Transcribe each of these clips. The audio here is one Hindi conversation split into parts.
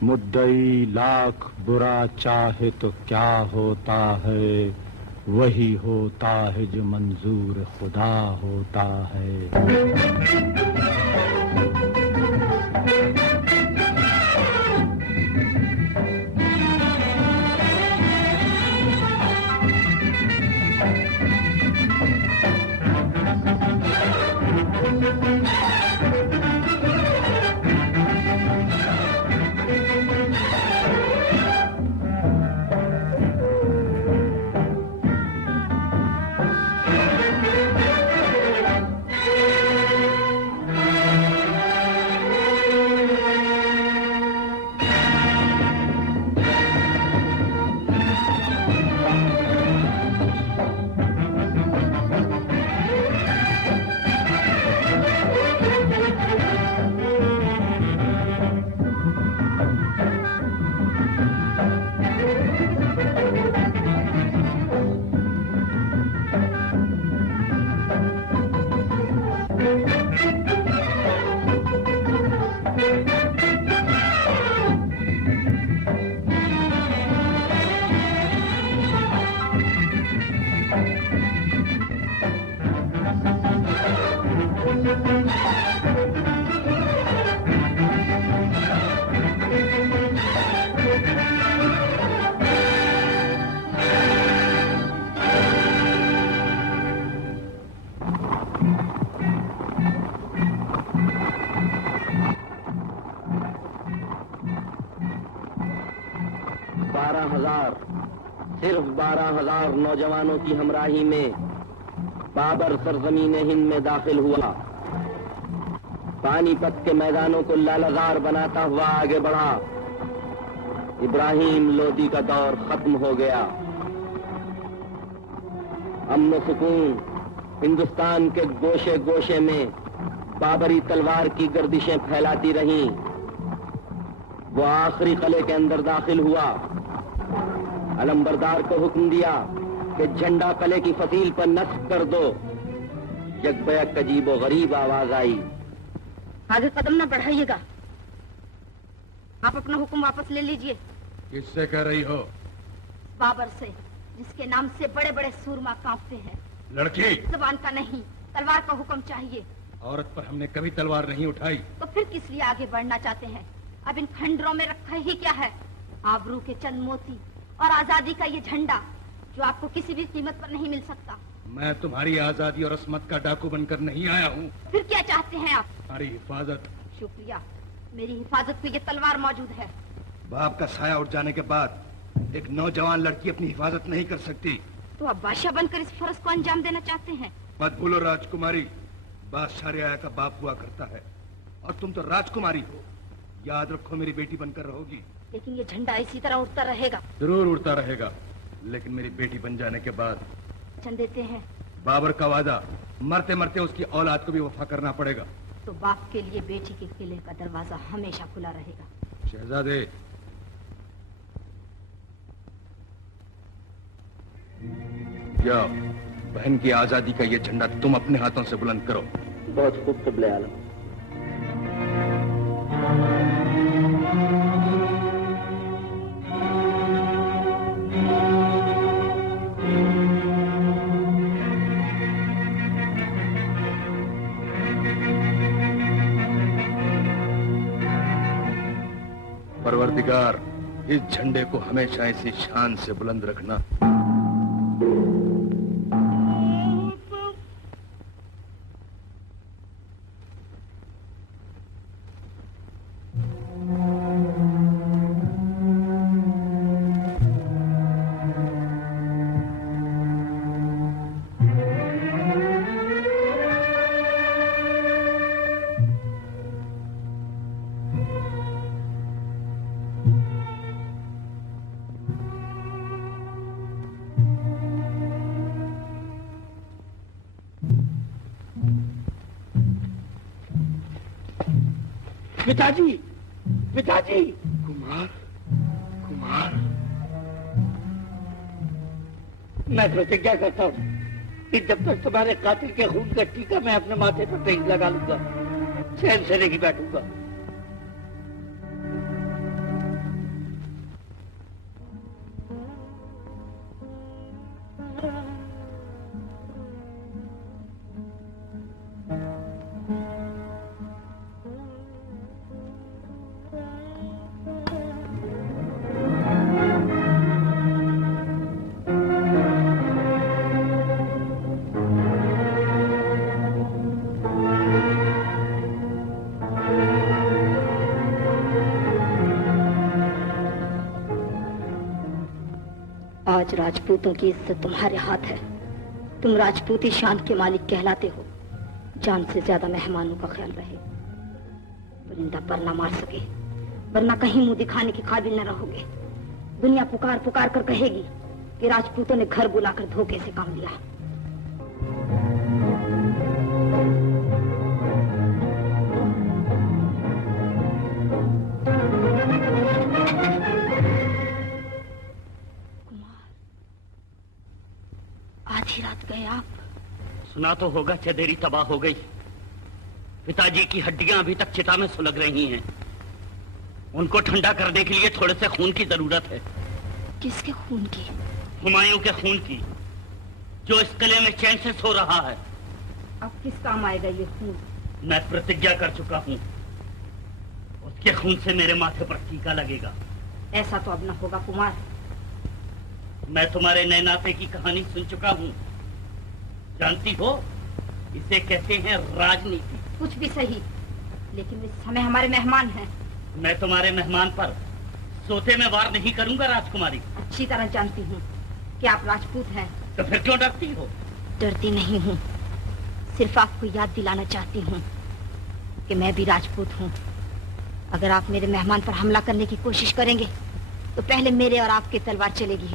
मुद्दई लाख बुरा चाहे तो क्या होता है, वही होता है जो मंजूर खुदा होता है। सिर्फ 12,000 नौजवानों की हमराही में बाबर सरजमीन हिंद में दाखिल हुआ। पानीपत के मैदानों को लालाजार बनाता हुआ आगे बढ़ा। इब्राहिम लोदी का दौर खत्म हो गया। अमन सुकून हिंदुस्तान के गोशे गोशे में बाबरी तलवार की गर्दिशें फैलाती रहीं। वो आखिरी किले के अंदर दाखिल हुआ। अलंबरदार को हुक्म दिया कि झंडा किले की फसील पर नस्ब कर दो। यकबयक अजीब व गरीब आवाज आई, आगे कदम न बढ़ाइएगा, आप अपना हुक्म वापस ले लीजिए। किससे कह रही हो? बाबर से, जिसके नाम से बड़े बड़े सूरमा कांपते हैं। लड़की, जबान का नहीं, तलवार का हुक्म चाहिए। औरत पर हमने कभी तलवार नहीं उठाई। तो फिर किस लिए आगे बढ़ना चाहते हैं? अब इन खंडरों में रखा ही क्या है? आबरू के चंद मोती और आजादी का ये झंडा जो आपको किसी भी कीमत पर नहीं मिल सकता। मैं तुम्हारी आजादी और अस्मत का डाकू बनकर नहीं आया हूँ। फिर क्या चाहते हैं आप? तुम्हारी हिफाजत। शुक्रिया, मेरी हिफाजत में ये तलवार मौजूद है। बाप का साया उठ जाने के बाद एक नौजवान लड़की अपनी हिफाजत नहीं कर सकती। तो आप बादशाह बनकर इस फर्ज को अंजाम देना चाहते हैं? मत भूलो राजकुमारी, बादशाह रियाया का बाप हुआ करता है और तुम तो राजकुमारी हो। याद रखो, मेरी बेटी बनकर रहोगी। लेकिन ये झंडा इसी तरह उड़ता रहेगा। जरूर उड़ता रहेगा, लेकिन मेरी बेटी बन जाने के बाद वचन देते हैं? बाबर का वादा, मरते मरते उसकी औलाद को भी वफा करना पड़ेगा। तो बाप के लिए बेटी के किले का दरवाजा हमेशा खुला रहेगा। शहजादे, जाओ, बहन की आजादी का ये झंडा तुम अपने हाथों से बुलंद करो। बहुत खूब क़िबले आलम। परवरदिगार, इस झंडे को हमेशा इसी शान से बुलंद रखना। पिताजी, पिताजी। कुमार, कुमार। मैं प्रतिज्ञा करता हूँ कि जब तक तुम्हारे कातिल के खून का टीका मैं अपने माथे पर नहीं लगा लूंगा, चैन से नहीं बैठूंगा। आज राजपूतों की इज्जत तुम्हारे हाथ है। तुम राजपूती शान के मालिक कहलाते हो। जान से ज्यादा मेहमानों का ख्याल रहे। परिंदा पर ना मार सके, वरना कहीं मुंह दिखाने के काबिल न रहोगे। दुनिया पुकार पुकार कर कहेगी कि राजपूतों ने घर बुलाकर धोखे से काम लिया। आधी रात गए आप? सुना तो होगा चंदेरी तबाह हो गई। पिताजी की हड्डियां अभी तक चिता में सुलग रही हैं। उनको ठंडा करने के लिए थोड़े से खून की जरूरत है। किसके खून की? हुमायूं के खून की, जो इस किले में चैन से सो रहा है। अब किस काम आएगा ये खून? मैं प्रतिज्ञा कर चुका हूँ, उसके खून से मेरे माथे पर टीका लगेगा। ऐसा तो अब न होगा कुमार। मैं तुम्हारे नए नाते की कहानी सुन चुका हूँ। जानती हो, इसे कहते हैं राजनीति। कुछ भी सही, लेकिन इस समय हमारे मेहमान हैं। मैं तुम्हारे मेहमान पर सोते में वार नहीं करूंगा राजकुमारी। अच्छी तरह जानती हूँ कि आप राजपूत हैं। तो फिर क्यों डरती हो? डरती नहीं हूँ, सिर्फ आपको याद दिलाना चाहती हूँ कि मैं भी राजपूत हूँ। अगर आप मेरे मेहमान पर हमला करने की कोशिश करेंगे तो पहले मेरे और आपके तलवार चलेगी।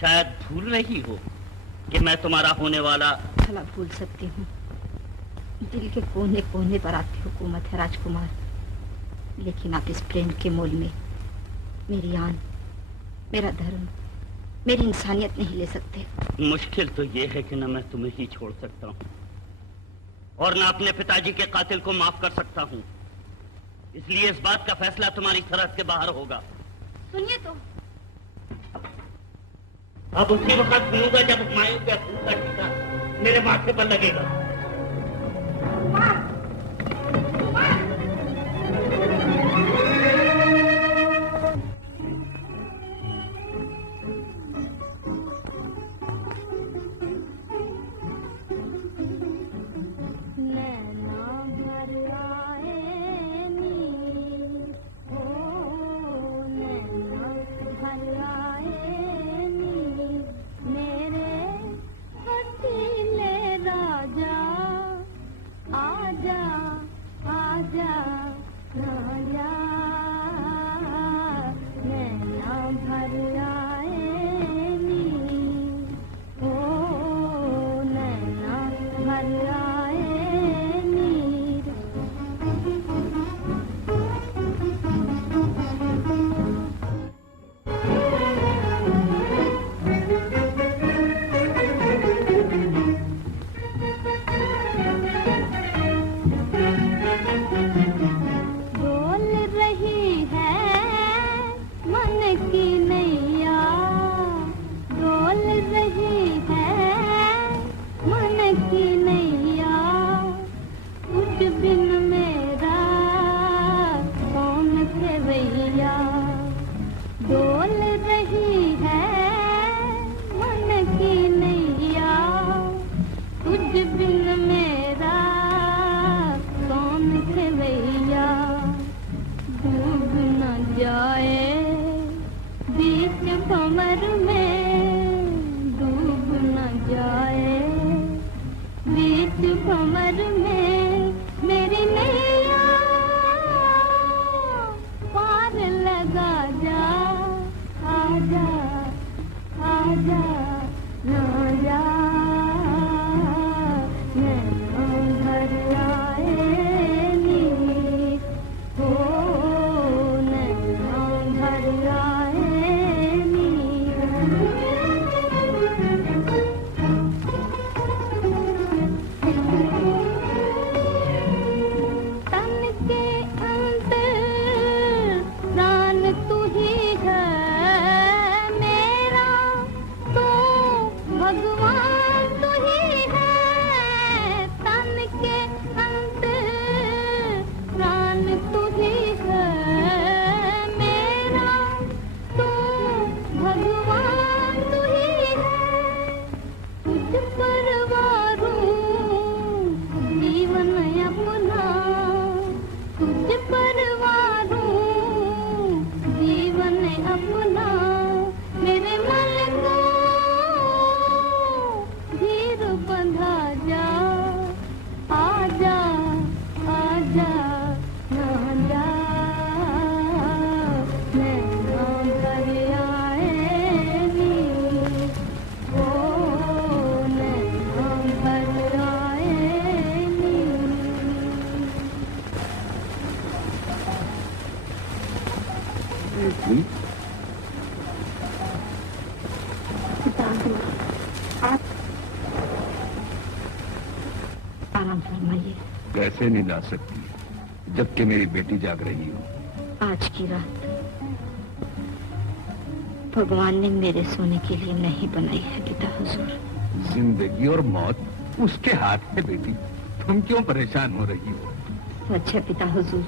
शायद भूल रही हो कि मैं तुम्हारा होने वाला। भला भूल सकती हूँ, दिल के कोने कोने पर आपकी हुकूमत है राजकुमार। लेकिन आप इस प्रेम के मोल में मेरी आन, मेरा धर्म, मेरी इंसानियत नहीं ले सकते। मुश्किल तो ये है कि न मैं तुम्हें ही छोड़ सकता हूँ और न अपने पिताजी के कातिल को माफ कर सकता हूँ। इसलिए इस बात का फैसला तुम्हारी सरहद के बाहर होगा। सुनिए तो, अब उसी वक्त सुनूंगा जब हुमायूं के खून का टीका मेरे माथे पर लगेगा। तो आप आराम फरमाइए। कैसे नहीं ला सकती जबकि मेरी बेटी जाग रही हो। आज की रात भगवान ने मेरे सोने के लिए नहीं बनाई है पिता हुजूर। जिंदगी और मौत उसके हाथ में बेटी, तुम क्यों परेशान हो रही हो? अच्छा पिता हुजूर,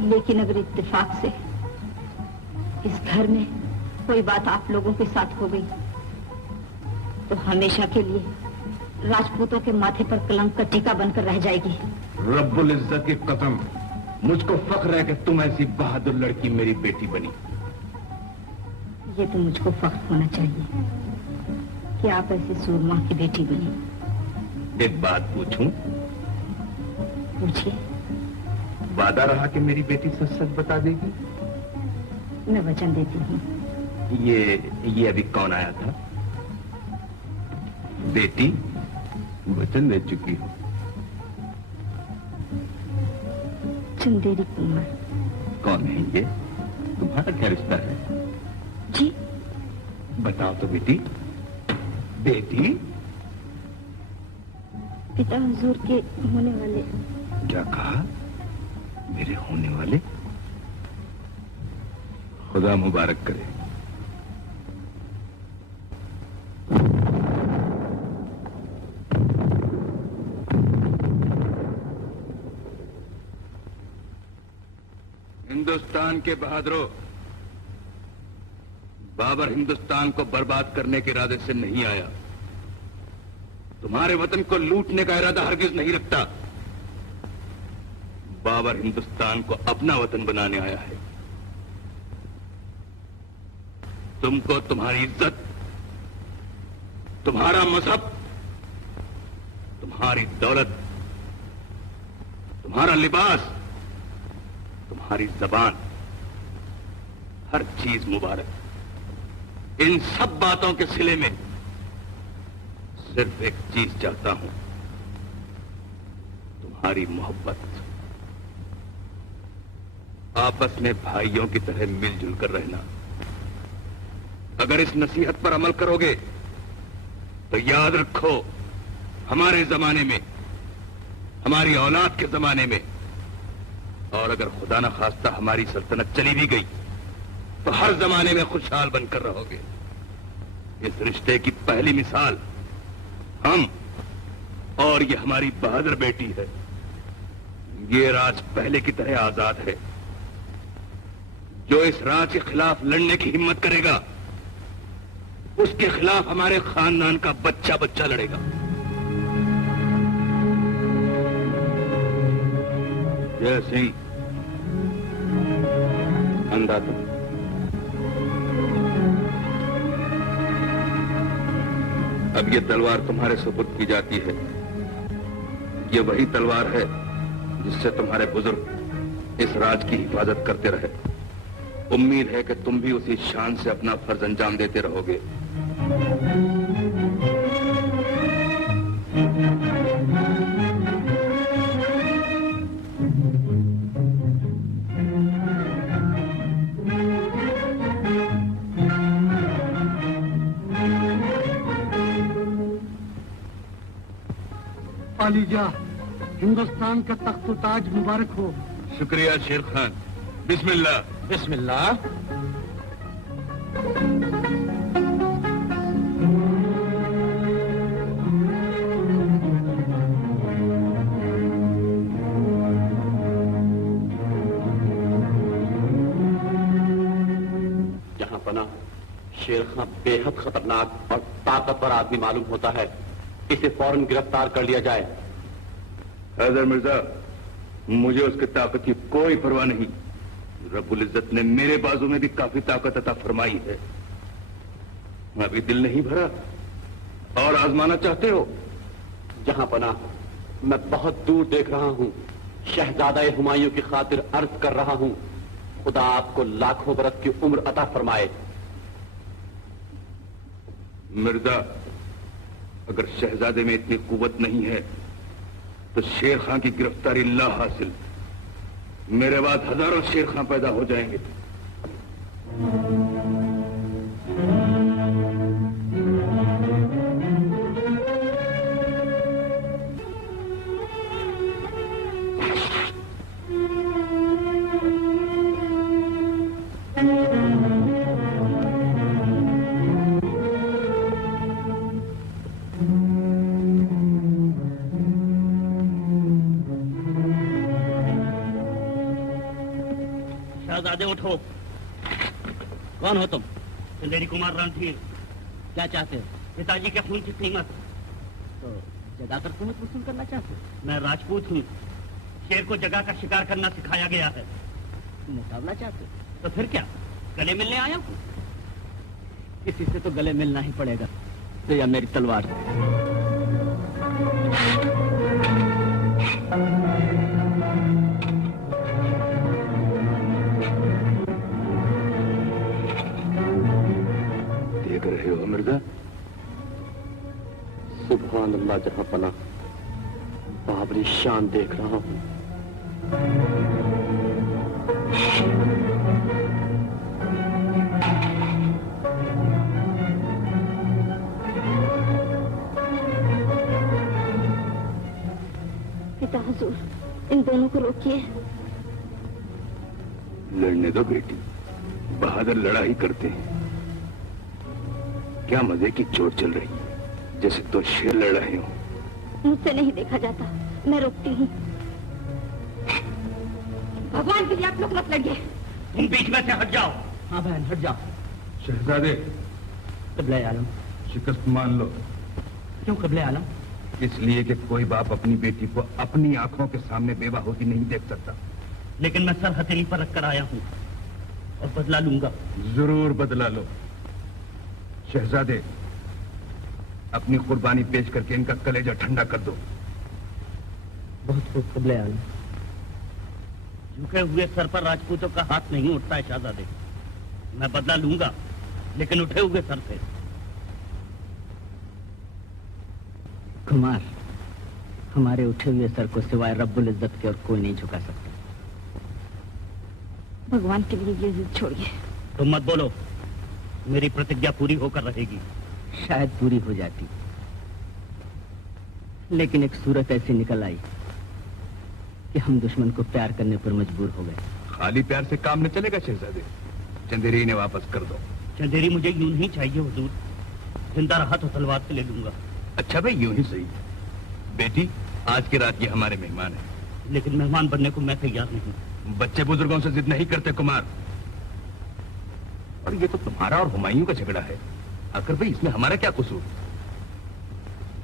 लेकिन अगर इत्तेफाक से इस घर में कोई बात आप लोगों के साथ हो गई तो हमेशा के लिए राजपूतों के माथे पर कलंक का टीका बनकर रह जाएगी। रब्बुल इज्जत की कसम, मुझको फख्र है कि तुम ऐसी बहादुर लड़की मेरी बेटी बनी। ये तो मुझको फख्र होना चाहिए कि आप ऐसी सूरमा की बेटी बनी। एक बात पूछूं? पूछिए। वादा रहा कि मेरी बेटी सच सच बता देगी? मैं वचन देती हूँ। ये अभी कौन आया था? बेटी, वचन दे चुकी हो। चंदेरी कुमार। कौन है ये? तुम्हारा क्या रिश्ता है? जी बताओ तो बेटी। बेटी, पिता हुजूर के होने वाले। क्या कहा? मेरे होने वाले? खुदा मुबारक करे। हिंदुस्तान के बहादुरों, बाबर हिंदुस्तान को बर्बाद करने के इरादे से नहीं आया। तुम्हारे वतन को लूटने का इरादा हरगिज नहीं रखता। बाबर हिंदुस्तान को अपना वतन बनाने आया है। तुमको तुम्हारी इज्जत, तुम्हारा मजहब, तुम्हारी दौलत, तुम्हारा लिबास, तुम्हारी जबान, हर चीज मुबारक। इन सब बातों के सिले में सिर्फ एक चीज चाहता हूं, तुम्हारी मोहब्बत। आपस में भाइयों की तरह मिलजुल कर रहना। अगर इस नसीहत पर अमल करोगे तो याद रखो, हमारे जमाने में, हमारी औलाद के जमाने में, और अगर खुदा न खास्ता हमारी सल्तनत चली भी गई तो हर जमाने में खुशहाल बनकर रहोगे। इस रिश्ते की पहली मिसाल हम, और ये हमारी बहादुर बेटी है। ये राज पहले की तरह आजाद है। जो इस राज के खिलाफ लड़ने की हिम्मत करेगा, उसके खिलाफ हमारे खानदान का बच्चा बच्चा लड़ेगा। जय सिंह, अंधा तो अब ये तलवार तुम्हारे सुपुर्द की जाती है। ये वही तलवार है जिससे तुम्हारे बुजुर्ग इस राज की हिफाजत करते रहे। उम्मीद है कि तुम भी उसी शान से अपना फर्ज अंजाम देते रहोगे। आलीजा, हिंदुस्तान का तख्त ताज मुबारक हो। शुक्रिया शेर खान। बिस्मिल्लाह। बिस्मिल्लाह। जहां पना शेर खान बेहद खतरनाक और ताकतवर आदमी मालूम होता है, इसे फौरन गिरफ्तार कर लिया जाए। हैदर मिर्जा, मुझे उसकी ताकत की कोई परवाह नहीं। रब्बुल इज्जत ने मेरे बाजू में भी काफी ताकत अता फरमाई है। अभी दिल नहीं भरा और आजमाना चाहते हो? जहां पना मैं बहुत दूर देख रहा हूं। शहजादा हुमायूं की खातिर अर्ज कर रहा हूं, खुदा आपको लाखों बरस की उम्र अता फरमाए। मिर्जा, अगर शहजादे में इतनी कुव्वत नहीं है तो शेर खान की गिरफ्तारी ला हासिल। मेरे बाद हजारों शेर खां पैदा हो जाएंगे। शहजादे उठो। कौन हो तुम? चंदेरी कुमार रणधीर। क्या चाहते हो? पिताजी के खून की कीमत। तो जगाकर कीमत वसूल करना चाहते हो? मैं राजपूत हूँ, शेर को जगा कर शिकार करना सिखाया गया है। तुम मुकाबला चाहते हो? तो फिर क्या, गले मिलने आया हूँ? किसी से तो गले मिलना ही पड़ेगा, तो या मेरी तलवार से। देख रहे हो मिर्जा? सुभान अल्लाह जहां पना, बाबरी शान देख रहा हूं। पिता हुजूर, इन दोनों को रोकिए। लड़ने दो बेटी, बहादुर लड़ाई करते हैं। क्या मजे की चोट चल रही है, जैसे दो शेर लड़ रहे हो। मुझसे नहीं देखा जाता, मैं रोकती हूँ। भगवान के लिए आप लोग मत लड़िए। तुम बीच में से हट जाओ। हाँ बहन, हट जाओ। शहजादे, क़िबला आलम। शिकस्त मान लो। क्यों क़िबला आलम? इसलिए कि कोई बाप अपनी बेटी को अपनी आंखों के सामने बेवा होती नहीं देख सकता। लेकिन मैं सर हथेली पर रख कर आया हूँ और बदला लूंगा। जरूर बदला लो। शहजादे, अपनी कुर्बानी पेश करके इनका कलेजा ठंडा कर दो। बहुत खूब क़िबला आलम। झुके हुए सर पर राजपूतों का हाथ नहीं उठता है शहजादे। मैं बदला लूंगा, लेकिन उठे हुए सर से। कुमार, हमारे उठे हुए सर को सिवाय रब्बुल इज्जत के और कोई नहीं झुका सकता। भगवान के लिए ये जिद छोड़िए। तुम मत बोलो, मेरी प्रतिज्ञा पूरी होकर रहेगी। शायद पूरी हो जाती, लेकिन एक सूरत ऐसी निकल आई कि हम दुश्मन को प्यार करने पर मजबूर हो गए। खाली प्यार से काम न चलेगा शहजादे। चंदेरी ने वापस कर दो। चंदेरी मुझे यूं ही चाहिए हुजूर। जिंदा रहा तो तलवार से ले लूंगा। अच्छा भाई, यूं ही सही। बेटी, आज की रात ये हमारे मेहमान हैं। लेकिन मेहमान बनने को मैं तैयार नहीं। बच्चे बुजुर्गों से जिद नहीं करते कुमार। और ये तो तुम्हारा और हुमायूं का झगड़ा है। आखिर भाई इसमें हमारा क्या कसूर?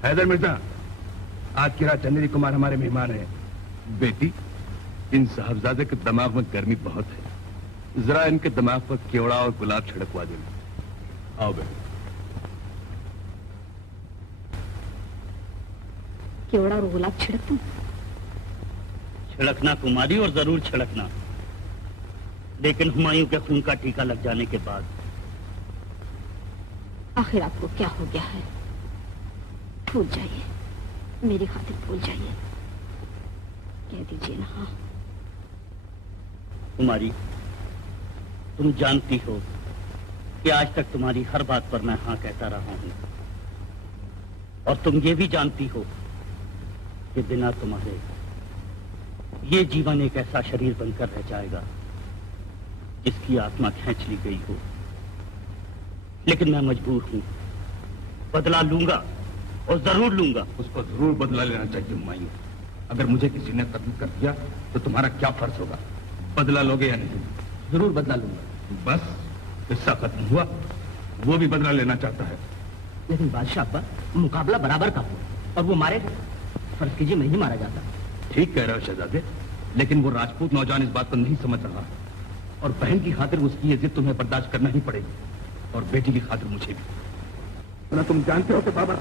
हैदर मिर्जा, आज की रात चंदेरी कुमार हमारे मेहमान हैं। बेटी, इन साहबजादे के दिमाग में गर्मी बहुत है, जरा इनके दिमाग पर केवड़ा और गुलाब छिड़कवा देना। आओ बेटी। केवड़ा और गुलाब छिड़क दूं? छिड़कना कुमारी, और जरूर छिड़कना, लेकिन हुमायूं के खून का टीका लग जाने के बाद। आखिर आपको क्या हो गया है? भूल जाइए, मेरी खातिर भूल जाइए। कह दीजिए ना। हाँ कुमारी, तुम जानती हो कि आज तक तुम्हारी हर बात पर मैं हाँ कहता रहा हूं, और तुम ये भी जानती हो कि बिना तुम्हारे ये जीवन एक ऐसा शरीर बनकर रह जाएगा जिसकी आत्मा खींच ली गई हो। लेकिन मैं मजबूर हूं, बदला लूंगा और जरूर लूंगा। उसको जरूर बदला लेना चाहिए हुमायूं। अगर मुझे किसी ने कत्ल कर दिया तो तुम्हारा क्या फर्ज होगा? बदला लोगे या नहीं? जरूर बदला लूंगा। बस किस्सा खत्म हुआ। वो भी बदला लेना चाहता है। लेकिन बादशाह पर मुकाबला बराबर का हो, और वो मारे, फर्ज कीजिए मैं ही मारा जाता। ठीक कह रहे हो शहजादे, लेकिन वो राजपूत नौजवान इस बात को नहीं समझ रहा, और बहन की खातिर उसकी ये जिद तुम्हें बर्दाश्त करना ही पड़ेगी, और बेटी की खातिर मुझे भी। ना तुम जानते हो कि बाबा।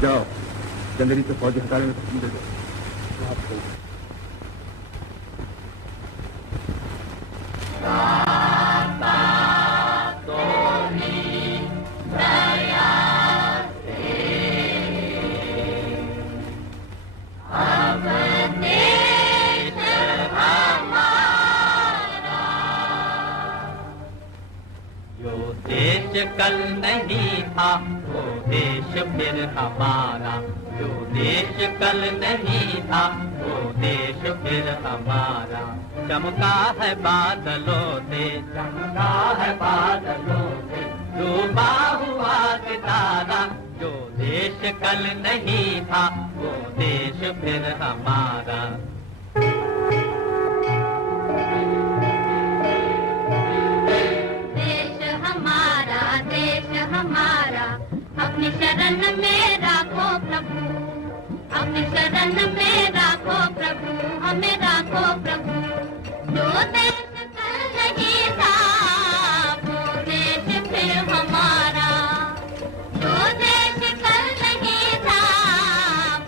जाओ, चंदेरी से फौजी हटाने में हुक्म दे दो। अपने कल नहीं था वो देश फिर हमारा, जो देश कल नहीं था वो देश फिर हमारा। चमका है बादलों से, चमका है बादलों से, डूबा हुआ सितारा, जो देश कल नहीं था वो देश फिर हमारा। देश हमारा अपनी शरण में राखो प्रभु, अपनी शरण में राखो प्रभु, हमें राखो प्रभु। जो देश कल नहीं था वो देश फिर हमारा, जो देश कल नहीं था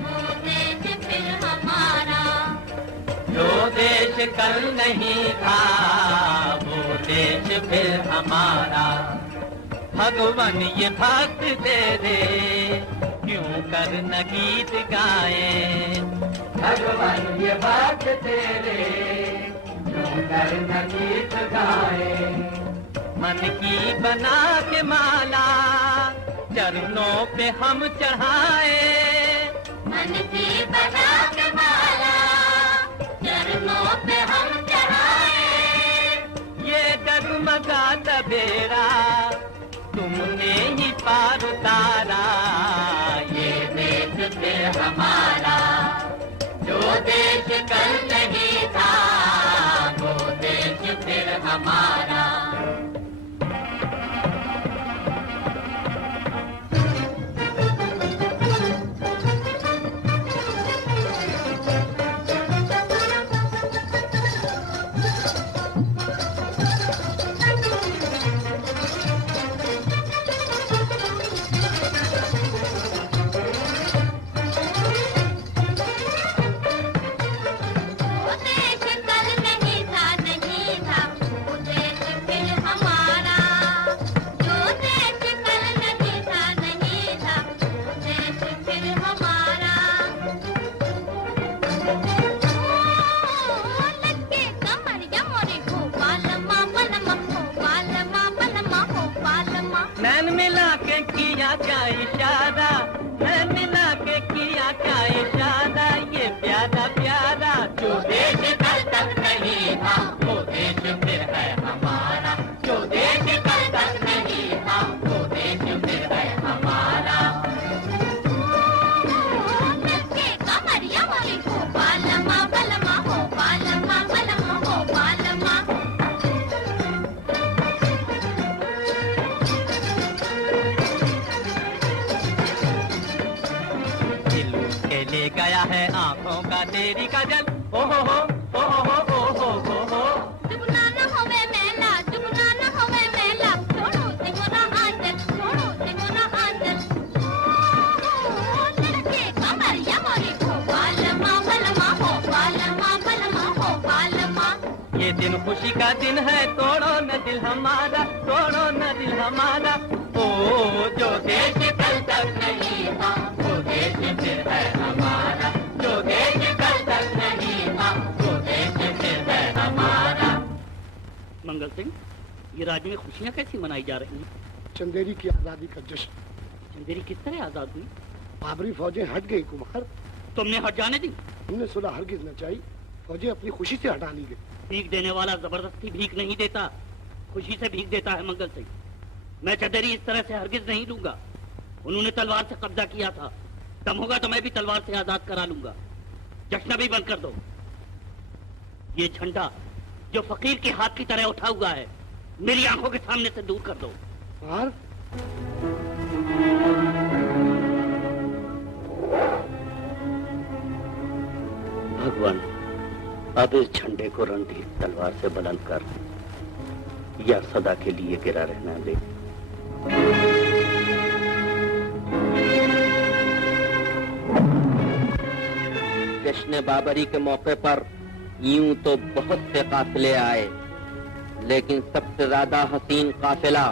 वो देश फिर हमारा, जो देश कल नहीं था वो देश फिर हमारा। भगवान ये भक्त तेरे क्यों कर न गीत गाए, भगवान ये भक्त तेरे क्यों कर न गीत गाए। मन की बना के माला चरणों पे हम चढ़ाए, मन की बना के माला चरणों पे हम चढ़ाए। ये डगमगाता बेड़ा तुमने ही पार उतारा, ये देश फिर हमारा, जो देश कल नहीं था वो देश फिर हमारा। नैन मिला के किया क्या इशारा, नैन मिला के किया क्या इशारा, ये प्यारा प्यारा जो देश कल तक नहीं था वो देश फिर है हमारा, जो देश कल तक नहीं था वो देश फिर है हमारा। ले गया है आंखों का तेरी काजल, ओ हो हो ओ हो हो ओ हो हो। जुगना न होवे मेला, जुगना न होवे मेला, छोड़ो सिंगोरा आंचल, छोड़ो सिंगोरा आंचल। लड़के कमरिया मोरी हो बालमा बलमा हो, बालमा बलमा हो बालमा। ये दिन खुशी का दिन है, तोड़ो न दिल हमारा, तोड़ो न दिल हमारा। ओ जो देश कल तक नहीं था वो देश फिर है हमारा, जो देश कल तक नहीं था वो देश फिर है हमारा। मंगल सिंह, ये राज्य में खुशियाँ कैसी मनाई जा रही हैं? चंदेरी की आजादी का जश्न। चंदेरी किस तरह आजाद हुई? बाबरी फौजें हट गई कुमार। तुमने हट जाने दी? हमने सुलह हरगिज न चाहिए, फौजें अपनी खुशी से हटा ली गई। भीख देने वाला जबरदस्ती भीख नहीं देता, खुशी से भीख देता है। मंगल सिंह, मैं चंदेरी इस तरह से हरगिज नहीं लूंगा। उन्होंने तलवार से कब्जा किया था, दम होगा तो मैं भी तलवार से आजाद करा लूंगा। जश्न भी बंद कर दो। ये झंडा जो फकीर के हाथ की तरह उठा हुआ है, मेरी आंखों के सामने से दूर कर दो। और भगवान, अब इस झंडे को रणधीर तलवार से बुलंद कर या सदा के लिए गिरा रहना दे। जश्न बाबरी के मौके पर यूं तो बहुत से काफिले आए, लेकिन सबसे ज्यादा हसीन काफिला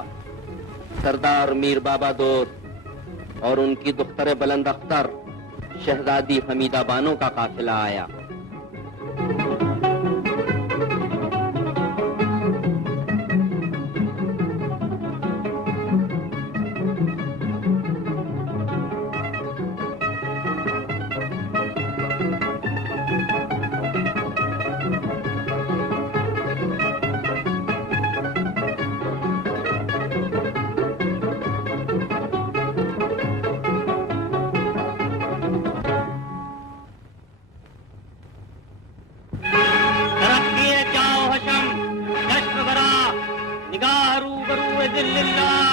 सरदार मीर बाबा दोस्त और उनकी दुख्तर बुलंद अख्तर शहजादी हमीदा बानो का काफिला आया। बिइज़्निल्लाह।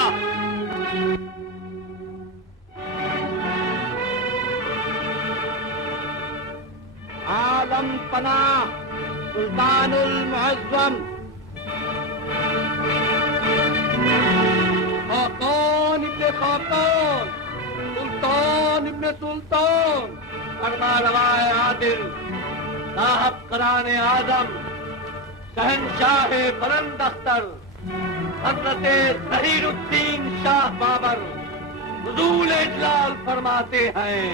आलम पनाह सुल्तानुल मुअज़्ज़म खाकान इब्ने खाकान सुल्तान इब्ने सुल्तान फरमानवाए आदिल साहब कराने आदम शहनशाह बुलंद अख्तर हज़रत ज़हीरुद्दीन शाह बाबर हुज़ूर इजलाल फरमाते हैं।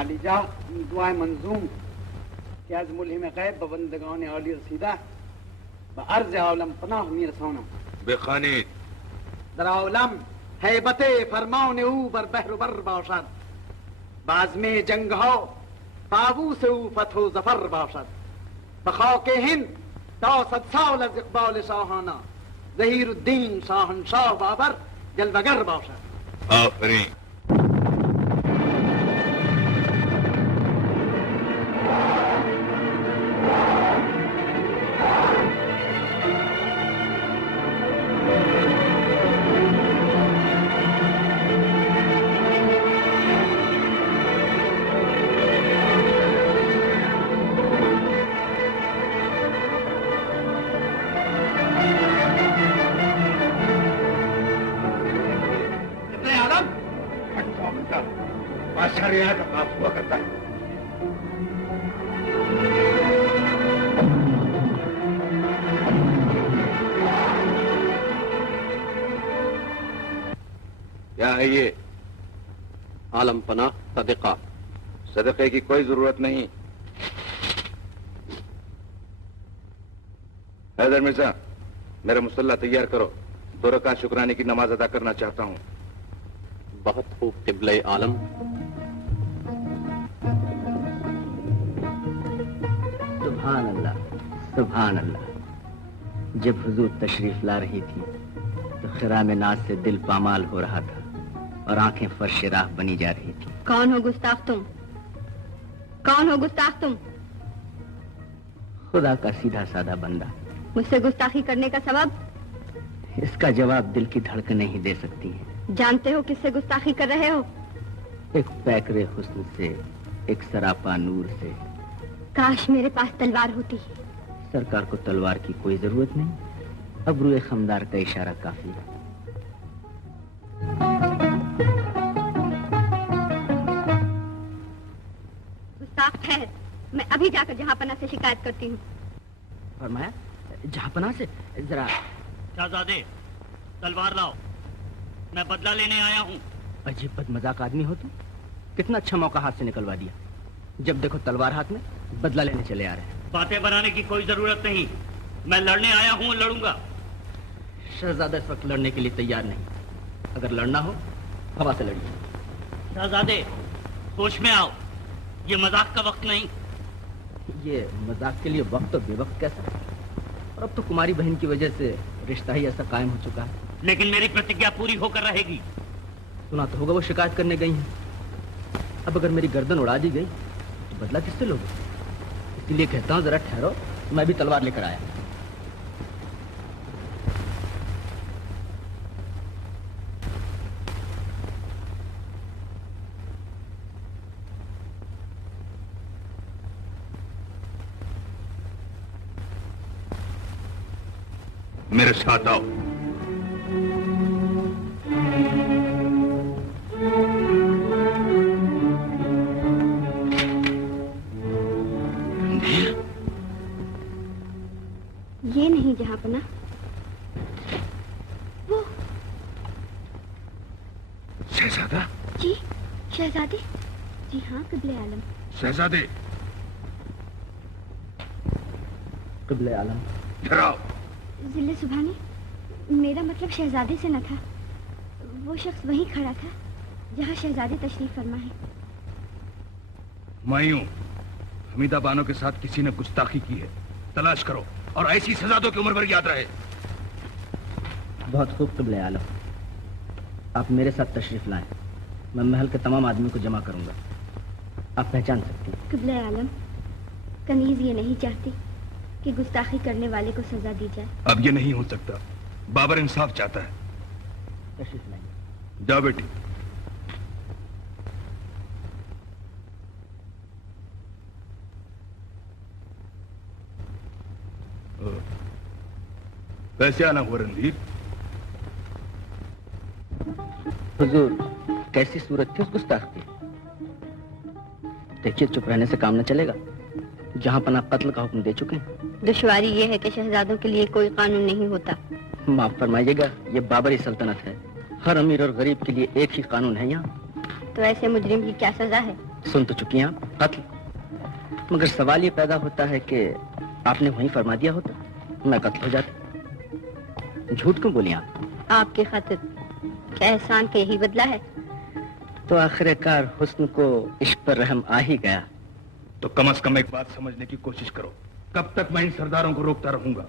आलिजा दुआए मंजूम कि आज मुल्हिम गैब बबंदगान आली रसीदा बअर्ज़ आलम पनाह मीर सोना बेखानी दराउलम हैबते फरमान ऊ बर बहर बर बाशद बाज में जंग हो बाबू से ऊ फतो जफर बाशद बखा के हिंद ता सदसाल इकबाल शाहाना ज़हीरुद्दीन शाहनशाह बाबर जलवगर बाशद। आफरीन। क्या है ये? आलम पना सदका। सदक़े की कोई जरूरत नहीं। हैदर मिर्जा, मेरा मुसल्ला तैयार करो, 2 रकात शुक्राने की नमाज अदा करना चाहता हूँ। बहुत खूब क़िबले आलम। सुभान अल्लाह, सुभान अल्लाह। जब हुजूर तशरीफ ला रही थी तो खिराम नाज से दिल पामाल हो रहा था और आंखें फर्श राह बनी जा रही थी। कौन हो गुस्ताख तुम? कौन हो गुस्ताख तुम? खुदा का सीधा साधा बंदा। मुझसे गुस्ताखी करने का सबब? इसका जवाब दिल की धड़कनें ही दे सकती हैं। जानते हो किससे गुस्ताखी कर रहे हो? एक पैकरे हुस्न से, एक सरापा नूर से। काश मेरे पास तलवार होती। सरकार को तलवार की कोई जरूरत नहीं, अबरूए खमदार का इशारा काफी है। गुस्ताख ठहर, मैं अभी जाकर जहांपना से शिकायत करती हूँ। फरमाया जहांपना से? जरा शहजादे तलवार लाओ, मैं बदला लेने आया हूँ। अजीब बदमजाक आदमी हो तुम। कितना अच्छा मौका हाथ से निकलवा दिया। जब देखो तलवार हाथ में, बदला लेने चले आ रहे हैं। बातें बनाने की कोई जरूरत नहीं, मैं लड़ने आया हूँ, लड़ूंगा। शहजादा इस वक्त लड़ने के लिए तैयार नहीं। अगर लड़ना हो हवा से लड़िए। शहजादे होश में आओ, ये मजाक का वक्त नहीं। ये मजाक के लिए वक्त तो बेवक्त कैसा। और अब तो कुमारी बहन की वजह से रिश्ता ही ऐसा कायम हो चुका है। लेकिन मेरी प्रतिज्ञा पूरी होकर रहेगी। सुना तो होगा वो शिकायत करने गई हैं। अब अगर मेरी गर्दन उड़ा दी गई तो बदला किससे लोगे? इसलिए कहता हूँ जरा ठहरो, मैं भी तलवार लेकर आया। मेरे साथ आओ। ये नहीं जहांपना, वो। शहजादा? जी शहजादे। जी हाँ क़िबले आलम। शहजादे क़िबले आलम। डराओ। जिले सुभानी, मेरा मतलब शहजादे से न था। वो शख्स वहीं खड़ा था जहाँ शहजादे तशरीफ फरमा है। मैं हूं हमीदा बानो के साथ किसी ने गुस्ताखी की है, तलाश करो और ऐसी सजा दो कि उम्र भर याद रहे। बहुत खूब क़िबले आलम, आप मेरे साथ तशरीफ लाएं। मैं महल के तमाम आदमी को जमा करूंगा। आप पहचान सकती हैं। क़िबले आलम, कनीज ये नहीं चाहती कि गुस्ताखी करने वाले को सजा दी जाए। अब ये नहीं हो सकता। बाबर इंसाफ चाहता है। तशरीफ लाएं। जाओ बेटी। कैसे आना हुआ रणधीर? हुजूर, कैसी सूरत थी उस गुस्ताख की। देखिए, चुप रहने से काम न चलेगा। जहां पर आप कत्ल का हुक्म दे चुके हैं। दुश्वारी ये है कि शहजादों के लिए कोई कानून नहीं होता। माफ फरमाइएगा, ये बाबरी सल्तनत है। हर अमीर और गरीब के लिए एक ही कानून है यहाँ। तो ऐसे मुजरिम की क्या सजा है? सुन तो चुकी हैं आप, कत्ल। मगर सवाल ये पैदा होता है कि आपने वहीं फरमा दिया होता, मैं कत्ल हो जाता। झूठ क्यों बोली आप? आपकी खातिर क्या एहसान का यही बदला है? तो आखिरकार हुस्न को इश्क पर रहम आ ही गया। तो कम से कम एक बात समझने की कोशिश करो। कब तक मैं इन सरदारों को रोकता रहूंगा?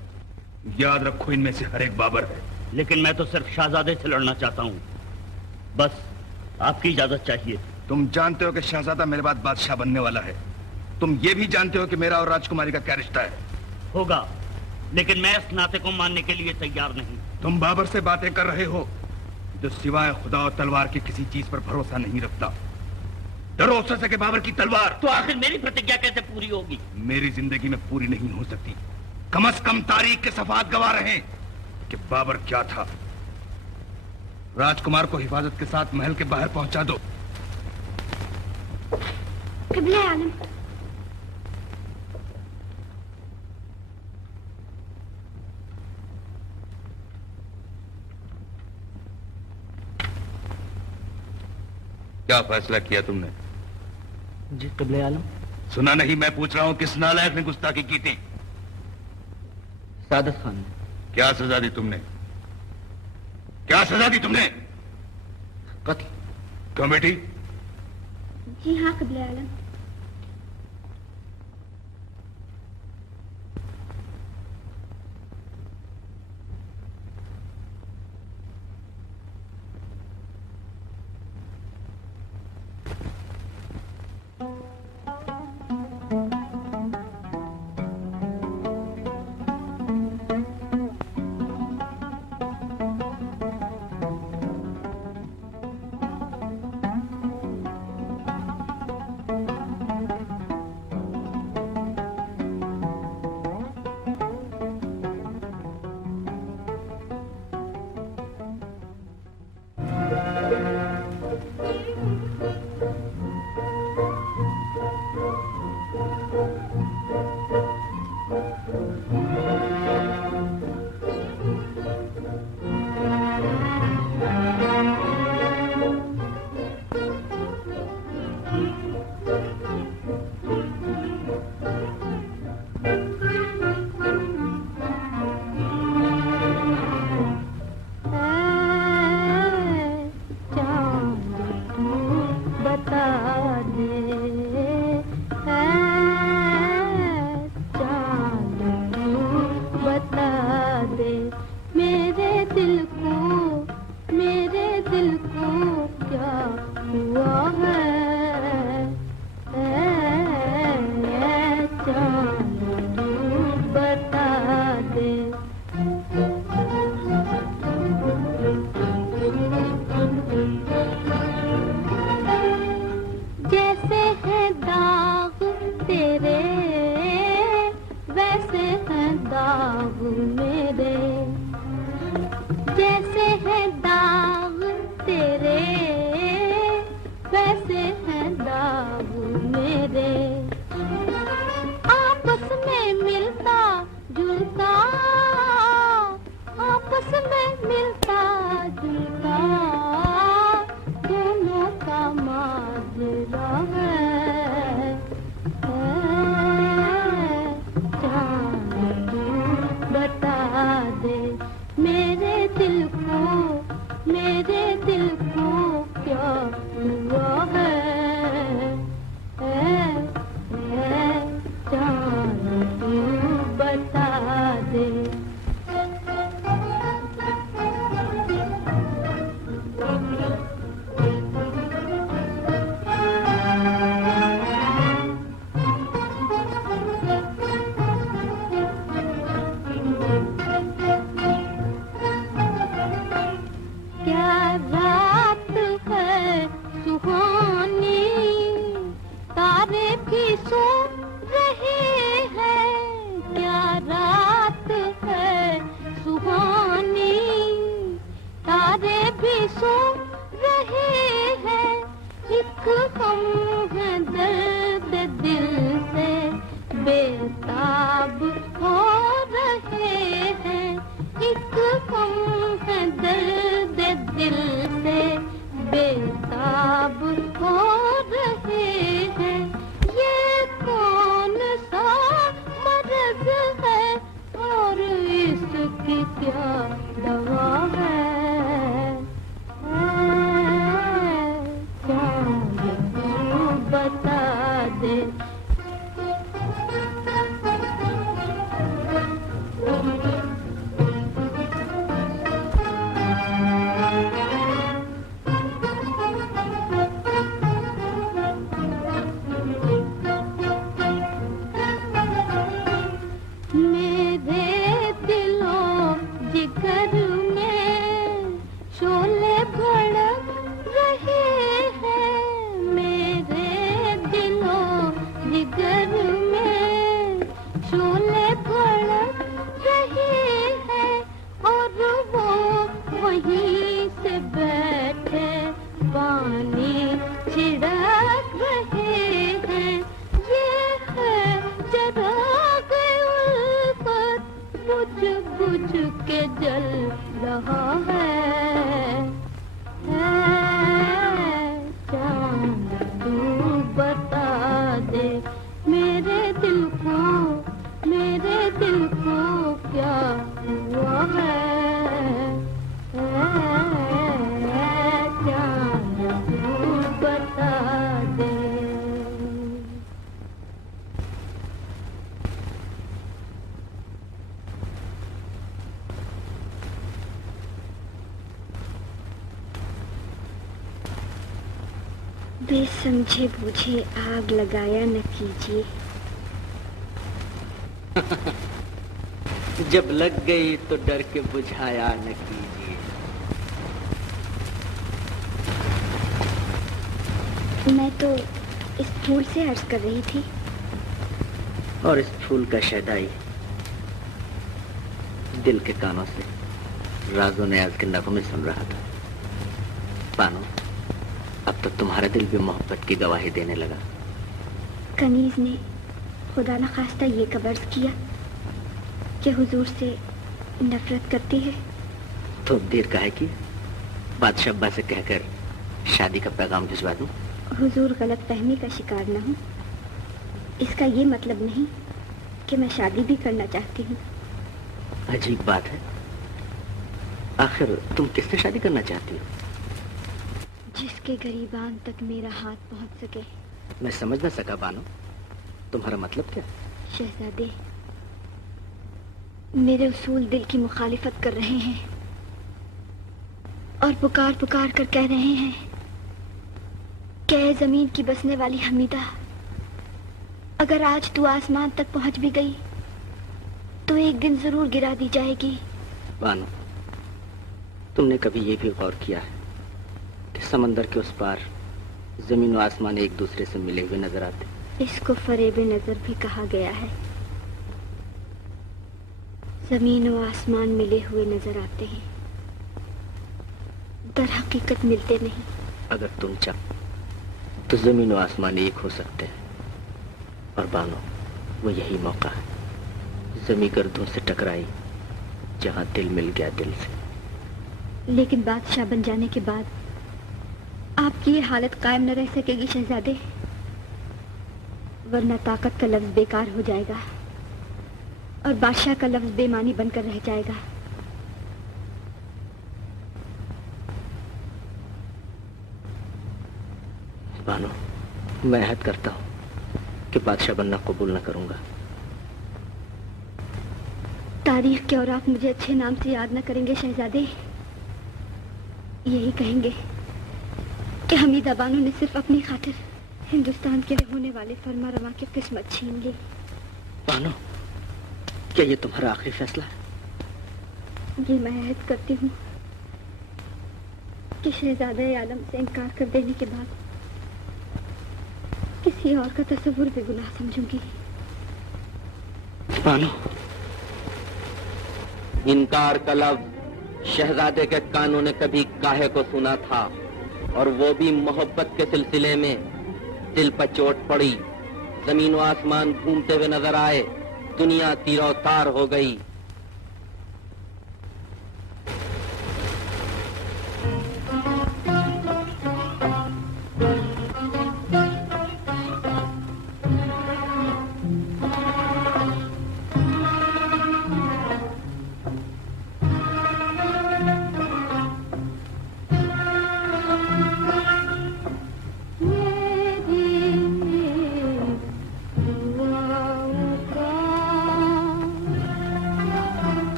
याद रखो, इनमें से हर एक बाबर है। लेकिन मैं तो सिर्फ शहजादे से लड़ना चाहता हूँ। बस आपकी इजाजत चाहिए। तुम जानते हो कि शहजादा मेरे बाद बादशाह बनने वाला है। तुम ये भी जानते हो कि मेरा और राजकुमारी का क्या रिश्ता है। होगा, लेकिन मैं इस नाते को मानने के लिए तैयार नहीं। तुम बाबर से बातें कर रहे हो जो सिवाय खुदा और तलवार की किसी चीज पर भरोसा नहीं रखता। डरो उससे कि बाबर की तलवार। तो आखिर मेरी प्रतिज्ञा कैसे पूरी होगी? मेरी जिंदगी में पूरी नहीं हो सकती। कम से कम तारीख के सफात गवाह रहे कि बाबर क्या था। राजकुमार को हिफाजत के साथ महल के बाहर पहुंचा दो। क़िबले आलम, क्या फैसला किया तुमने? जी क़िबले आलम। सुना नहीं, मैं पूछ रहा हूं किस नालायक ने गुस्ताखी की थी? सादत खान ने। क्या सजा दी तुमने? क्या सजा दी तुमने? कत्ल। क्यों बेटी? जी हाँ क़िबले आलम। बुझ के जल रहा है चांद तू बता दे मेरे दिल को क्या हुआ है चांद तू बता दे। बेसमझे बूझे आग लगाया न कीजिए। जब लग गई तो डर के बुझाया न कीजिए। मैं तो इस फूल से अर्ज कर रही थी। और इस फूल का शहदाई दिल के कानों से राजों ने आज के नगमे सुन रहा था। पानो, अब तो तुम्हारा दिल भी मोहब्बत की गवाही देने लगा। कनीज ने खुदा न खास्ता ये कबर्ज किया कि हुजूर से नफरत करती है। तो देर काहे की? बादशाह अब्बा से कहकर शादी का पैगाम भिजवा दूं? हुजूर गलत फहमी का शिकार न हो। इसका ये मतलब नहीं कि मैं शादी भी करना चाहती हूँ। अजीब बात है। आखिर तुम किससे शादी करना चाहती हो? जिसके गरीबान तक मेरा हाथ पहुँच सके। मैं समझ न सका बानो, तुम्हारा मतलब क्या? शहजादे, मेरे उसूल दिल की मुखालिफत कर रहे हैं और पुकार पुकार कर कह रहे हैं कि ऐ जमीन की बसने वाली हमीदा, अगर आज तू आसमान तक पहुंच भी गई तो एक दिन जरूर गिरा दी जाएगी। बानो, तुमने कभी ये भी गौर किया है कि समंदर के उस पार जमीन और आसमान एक दूसरे से मिले हुए नजर आते? इसको फरेबे नजर भी कहा गया है। जमीन और आसमान मिले हुए नजर आते हैं, दर हकीकत मिलते नहीं। अगर तुम चाहो तो जमीन और आसमान एक हो सकते हैं। और बानो, वो यही मौका है। जमी गर्दों से टकराई जहां दिल मिल गया दिल से। लेकिन बादशाह बन जाने के बाद आपकी ये हालत कायम न रह सकेगी शहजादे, वरना ताकत का लफ्ज बेकार हो जाएगा और बादशाह का लफ्ज बेमानी बनकर रह जाएगा। बानो, मैं अहद करता हूं कि बादशाह बनना कबूल न करूंगा। तारीख के औरात मुझे अच्छे नाम से याद न करेंगे शहजादे। यही कहेंगे कि हमीदा बानो ने सिर्फ अपनी खातिर हिंदुस्तान के लिए होने वाले फरमा रवा की किस्मत छीन ली। बानो, क्या ये तुम्हारा आखिरी फैसला है? ये मैं अहद करती हूँ कि शहजादा आलम से इनकार कर देने के बाद किसी और का तस्वुर भी गुनाह समझूंगी। बानो, इनकार का लफ्ज शहजादे के कानों ने कभी काहे को सुना था, और वो भी मोहब्बत के सिलसिले में। दिल पर चोट पड़ी, जमीन व आसमान घूमते हुए नजर आए, दुनिया तीरों तार हो गई।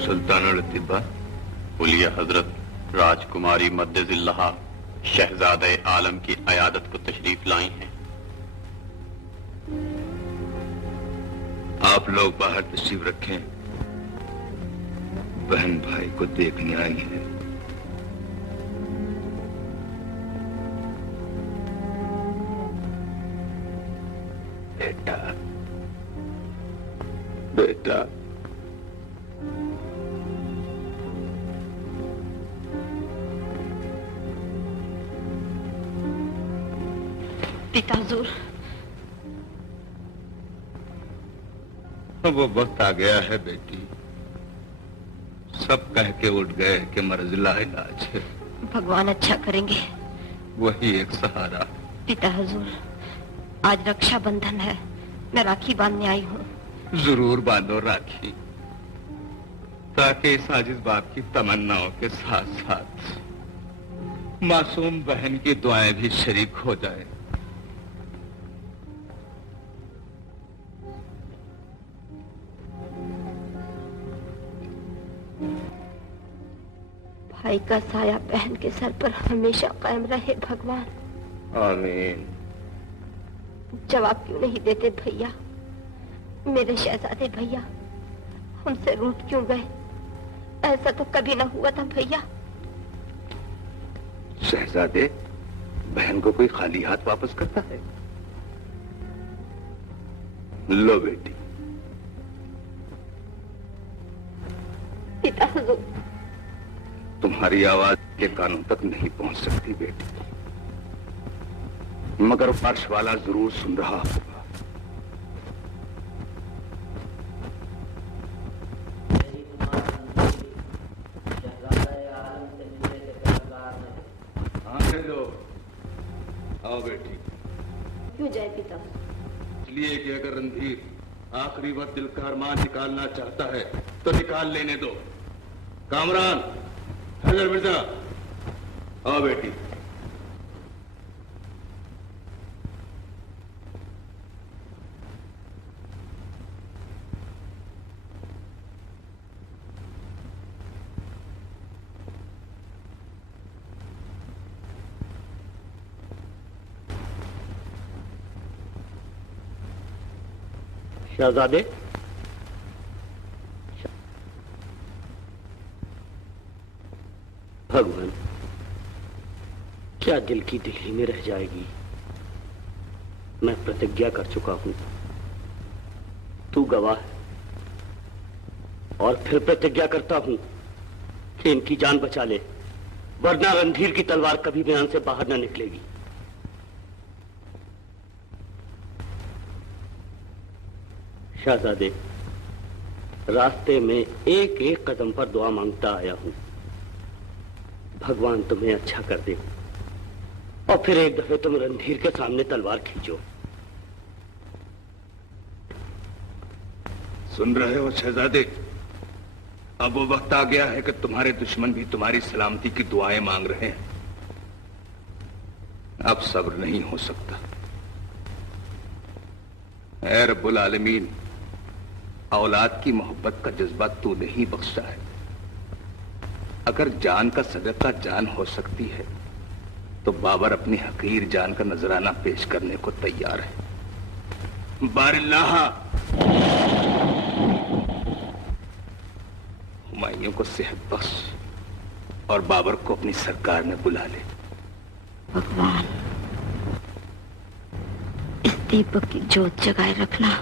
सुल्तानुल अतिबा, उलिया हजरत राजकुमारी मद्दजिल्लहा शहजादे आलम की अयादत को तशरीफ लाई हैं। आप लोग बाहर तशरीफ रखें, बहन भाई को देखने आई है। बेटा, बेटा, पिता हुजूर, वो वक्त आ गया है बेटी। सब कह के उठ गए कि मर्ज लाइलाज है। भगवान अच्छा करेंगे। वही एक सहारा। पिता हुजूर, आज रक्षाबंधन है, मैं राखी बांधने आई हूँ। जरूर बांधो राखी, ताकि इस आजिज बाप की तमन्नाओं के साथ साथ मासूम बहन की दुआएं भी शरीक हो जाए। भाई का साया बहन के सर पर हमेशा कायम रहे भगवान। आमीन। जवाब क्यों नहीं देते भैया? मेरे शहजादे भैया हमसे रूठ क्यों गए? ऐसा तो कभी ना हुआ था भैया। शहजादे, बहन को कोई खाली हाथ वापस करता है? लो बेटी। पिता हुजूर, तुम्हारी आवाज के कानों तक नहीं पहुंच सकती बेटी, मगर फर्श वाला जरूर सुन रहा होगा। आने दो। आओ बेटी। क्यों जाए पिता? इसलिए कि अगर रणधीर आखिरी वक्त दिल का अरमान निकालना चाहता है तो निकाल लेने दो। कामरान, हैदर मिर्जा, आओ बेटी। शहजादे, भगवान, क्या दिल की दिल ही में रह जाएगी? मैं प्रतिज्ञा कर चुका हूं, तू गवाह है, और फिर प्रतिज्ञा करता हूं कि इनकी जान बचा ले, वरना रणधीर की तलवार कभी बयान से बाहर न निकलेगी। शहजादे, रास्ते में एक एक कदम पर दुआ मांगता आया हूं, भगवान तुम्हें अच्छा कर दे और फिर एक दफे तुम रणधीर के सामने तलवार खींचो। सुन रहे हो शहजादे? अब वो वक्त आ गया है कि तुम्हारे दुश्मन भी तुम्हारी सलामती की दुआएं मांग रहे हैं। अब सब्र नहीं हो सकता। ऐ रब्बुल आलमीन, औलाद की मोहब्बत का जज्बा तूने ही बख्शा है। अगर जान का सदका जान हो सकती है तो बाबर अपनी हकीर जान का नजराना पेश करने को तैयार है। बारिल्लाह, हुमायूं को सेहत बख्श और बाबर को अपनी सरकार में बुला ले। भगवान, इस दीपक की जोत जगाए रखना।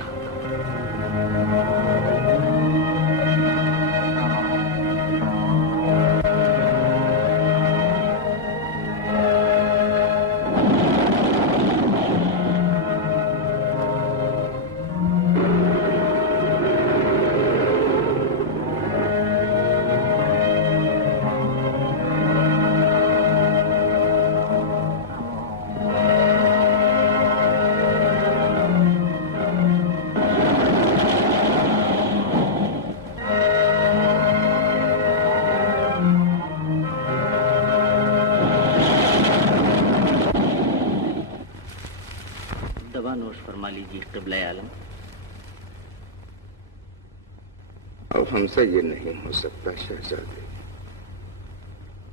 अब हमसे ये नहीं हो सकता शहजादे।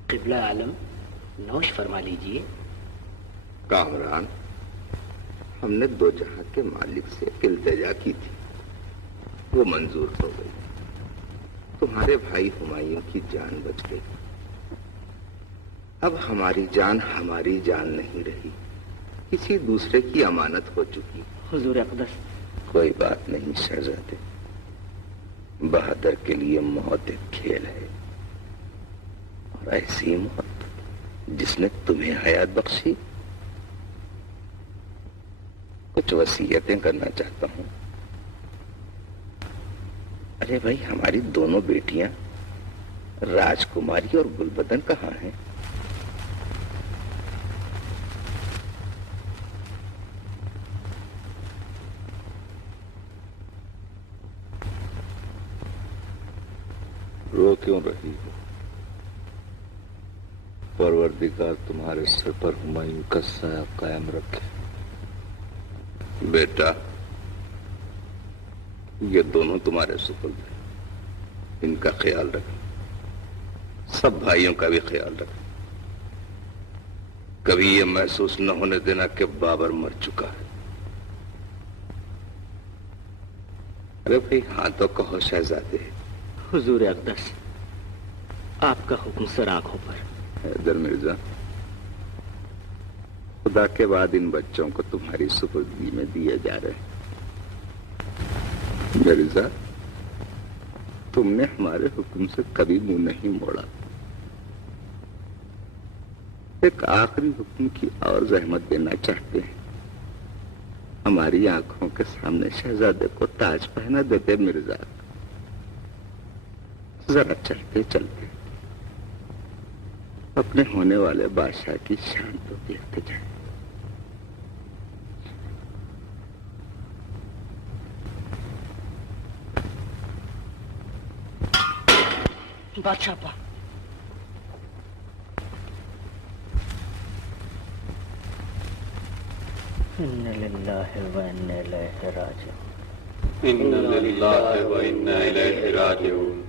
क़िबला आलम, नौश फरमा लीजिए। कामरान, हमने दो जहां के मालिक से इल्तिजा की थी, वो मंजूर हो गई। तुम्हारे भाई हुमायूं की जान बच गई। अब हमारी जान नहीं रही, किसी दूसरे की अमानत हो चुकी। हुजूर अक़दस। कोई बात नहीं शहजादे, बहादुर के लिए मौत एक खेल है, और ऐसी मौत जिसने तुम्हें हयात बख्शी। कुछ वसीयतें करना चाहता हूं। अरे भाई, हमारी दोनों बेटियां राजकुमारी और गुलबदन कहाँ हैं? रो क्यों रही हो? परवरदिगार तुम्हारे सिर पर हुमायूं का साया कायम रखे। बेटा, ये दोनों तुम्हारे सुपुर्द हैं, इनका ख्याल रखें। सब भाइयों का भी ख्याल रखें। कभी ये महसूस न होने देना कि बाबर मर चुका है। अरे भाई, हाँ तो कहो शहजादे। हुजूर अक़दस, आपका हुक्म सर आंखों पर। हैदर मिर्जा, खुदा के बाद इन बच्चों को तुम्हारी सुपुर्दगी में दिए जा रहे हैं। मिर्जा, तुमने हमारे हुक्म से कभी मुंह नहीं मोड़ा। एक आखिरी हुक्म की और जहमत देना चाहते हैं। हमारी आंखों के सामने शहजादे को ताज पहना देते मिर्जा। जरा चलते चलते अपने होने वाले बादशाह की शान तो देखते जाए। बादशाह पा इन्ना लिल्लाहि व इन्ना इलैहि राजिऊन। इन्ना लिल्लाहि व इन्ना इलैहि राजिऊन।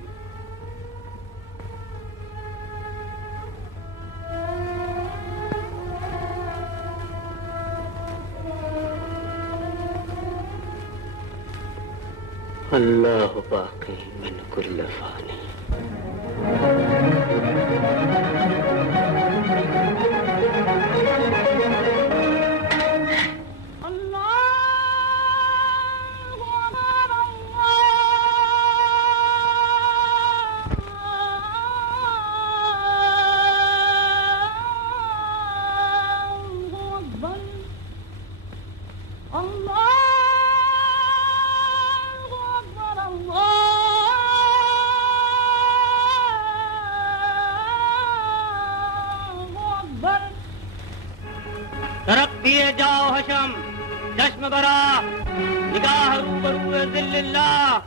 अल्लाह बाक़ी मिन कुल्ल फ़ानी। तरक दिए जाओ हशम, चश्म बरा, निगाह रूबरू ज़िल्लिल्लाह।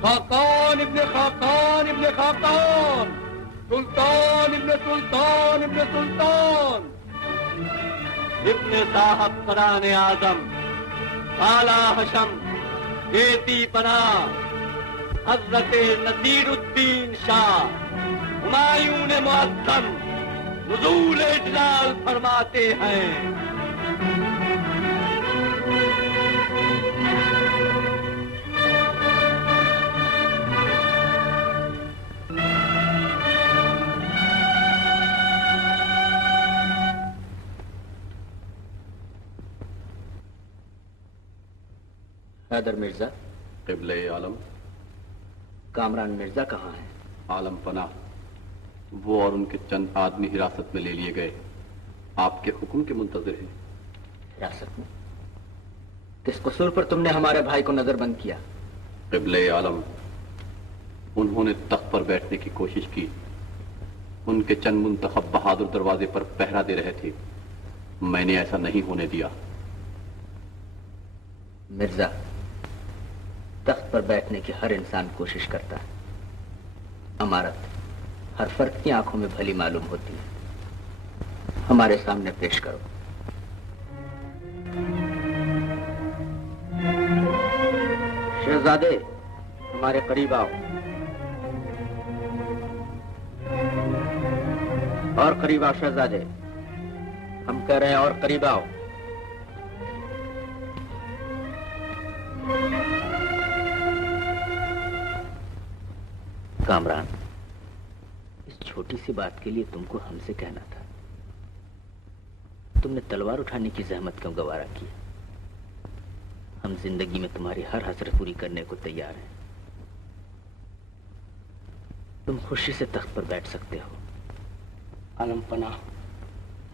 खाकान इब्ने खाकान इब्ने खाकान, सुल्तान इब्ने सुल्तान इब्ने सुल्तान, इब्ने साहब फराने आजम, आला हशम, बेटी पना, हजरत नसीरुद्दीन शाह, हुमायूं मुअज़्ज़म नुज़ूल इजलाल फरमाते हैं। हैदर मिर्जा। क़िबले आलम। कामरान मिर्जा कहाँ है? आलम पना, वो और उनके चंद आदमी हिरासत में ले लिए गए, आपके हुक्म के मुंतज़िर हैं। हिरासत में? किस कसूर पर तुमने हमारे भाई को नजरबंद किया? क़िबले आलम, उन्होंने तख्त पर बैठने की कोशिश की। उनके चंद मुंतखब बहादुर दरवाजे पर पहरा दे रहे थे, मैंने ऐसा नहीं होने दिया। मिर्जा, तख्त पर बैठने की हर इंसान कोशिश करता है। अमारत हर फर्द की आंखों में भली मालूम होती है। हमारे सामने पेश करो। शहजादे, हमारे करीब आओ। और करीब आओ शहजादे, हम कह रहे हैं और करीब आओ। कामरान, इस छोटी सी बात के लिए तुमको हमसे कहना था। तुमने तलवार उठाने की जहमत क्यों गवारा की? हम जिंदगी में तुम्हारी हर हसरत पूरी करने को तैयार हैं। तुम खुशी से तख्त पर बैठ सकते हो। आलम पनाह,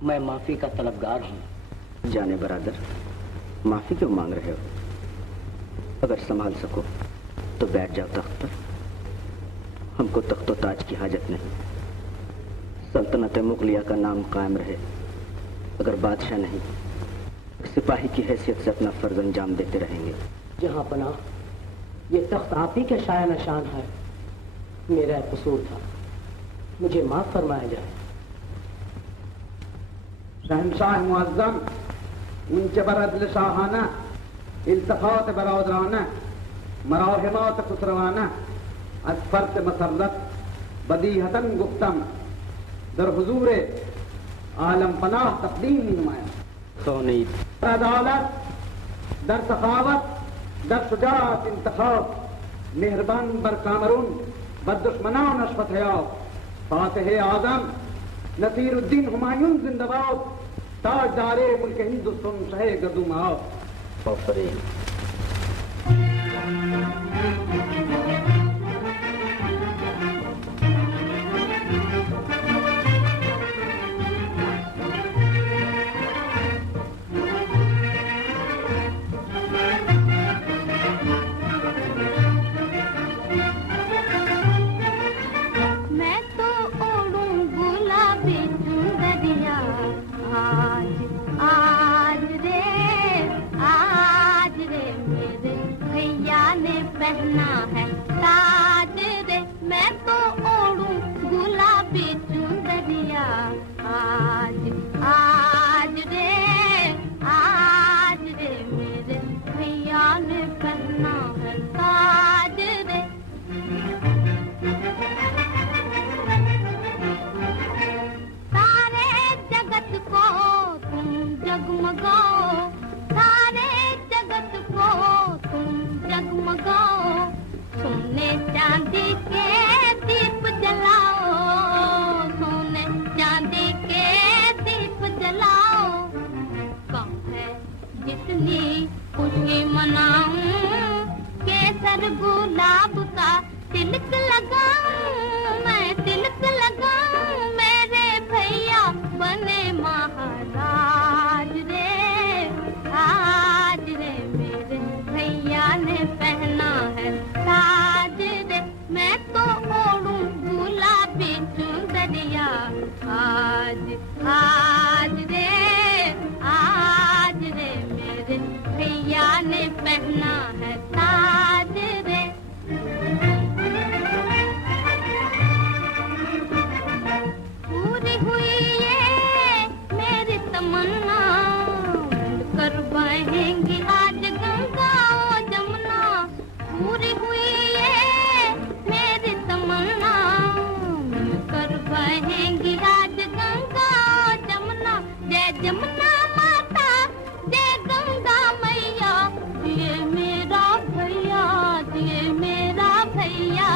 मैं माफी का तलबगार हूँ। जाने बरादर, माफी क्यों मांग रहे हो? अगर संभाल सको तो बैठ जाओ तख्त पर। हमको तख्तो ताज की हाजत नहीं। सल्तनत मुगलिया का नाम कायम रहे। अगर बादशाह नहीं, सिपाही की हैसियत से अपना फर्ज अंजाम देते रहेंगे। जहां पनाह, ये तख्त आप ही के शाया निशान है। मेरा कसूर था, मुझे माफ फरमाया जाए। शहनशाह मुअज्जम, उनके बरअदल शाहाना, इल्तफात बरादराना, मराहिमात खुसरवाना, असफरत मसरत, बदीहतन गुफ्तम, दर हुजूर आलम पनाह तकदीम नुमाया। सोनीद अदालत, दर सखावत, दर शुजाअत इंतखाब, मेहरबान बर कामरून, बददुश्मनान अशफत हयाव, फातिह आजम नसीरुद्दीन हुमायूं जिंदाबाद, ताजदारे मुल्क हिंदुस्तान शहे गदुम आओ। पहना है ताज रे, मैं तो ओढ़ूं गुलाबी चुंदरिया। आज आज रे मेरे भैया ने पहना है ताज रे। सारे जगत को तुम जगमगाओ, सारे जगत को तुम जगमगाओ। सोने चांदी के दीप जलाओ, सोने चांदी के दीप जलाओ। कम है जितनी खुशी मनाऊं, केसर गुलाब का तिलक लगाऊं, मैं तिलक लगाऊं। मेरे भैया बने महाराज रे, आज रे मेरे भैया ने पहना है ताज रे, मैं तो ओढ़ूं गुलाबी चुंदरिया। आज आज रे मेरे भैया ने पहना है ताज रे। पूरी हुई ये मेरी तमन्ना, मिलकर बहेंगी आज गंगा और जमुना। पूरी हुई ये मेरी तमन्ना, मिलकर बहेंगी आज गंगा और जमुना। जय जमुना माता, जय गंगा मैया, ये मेरा भैया, ये मेरा भैया।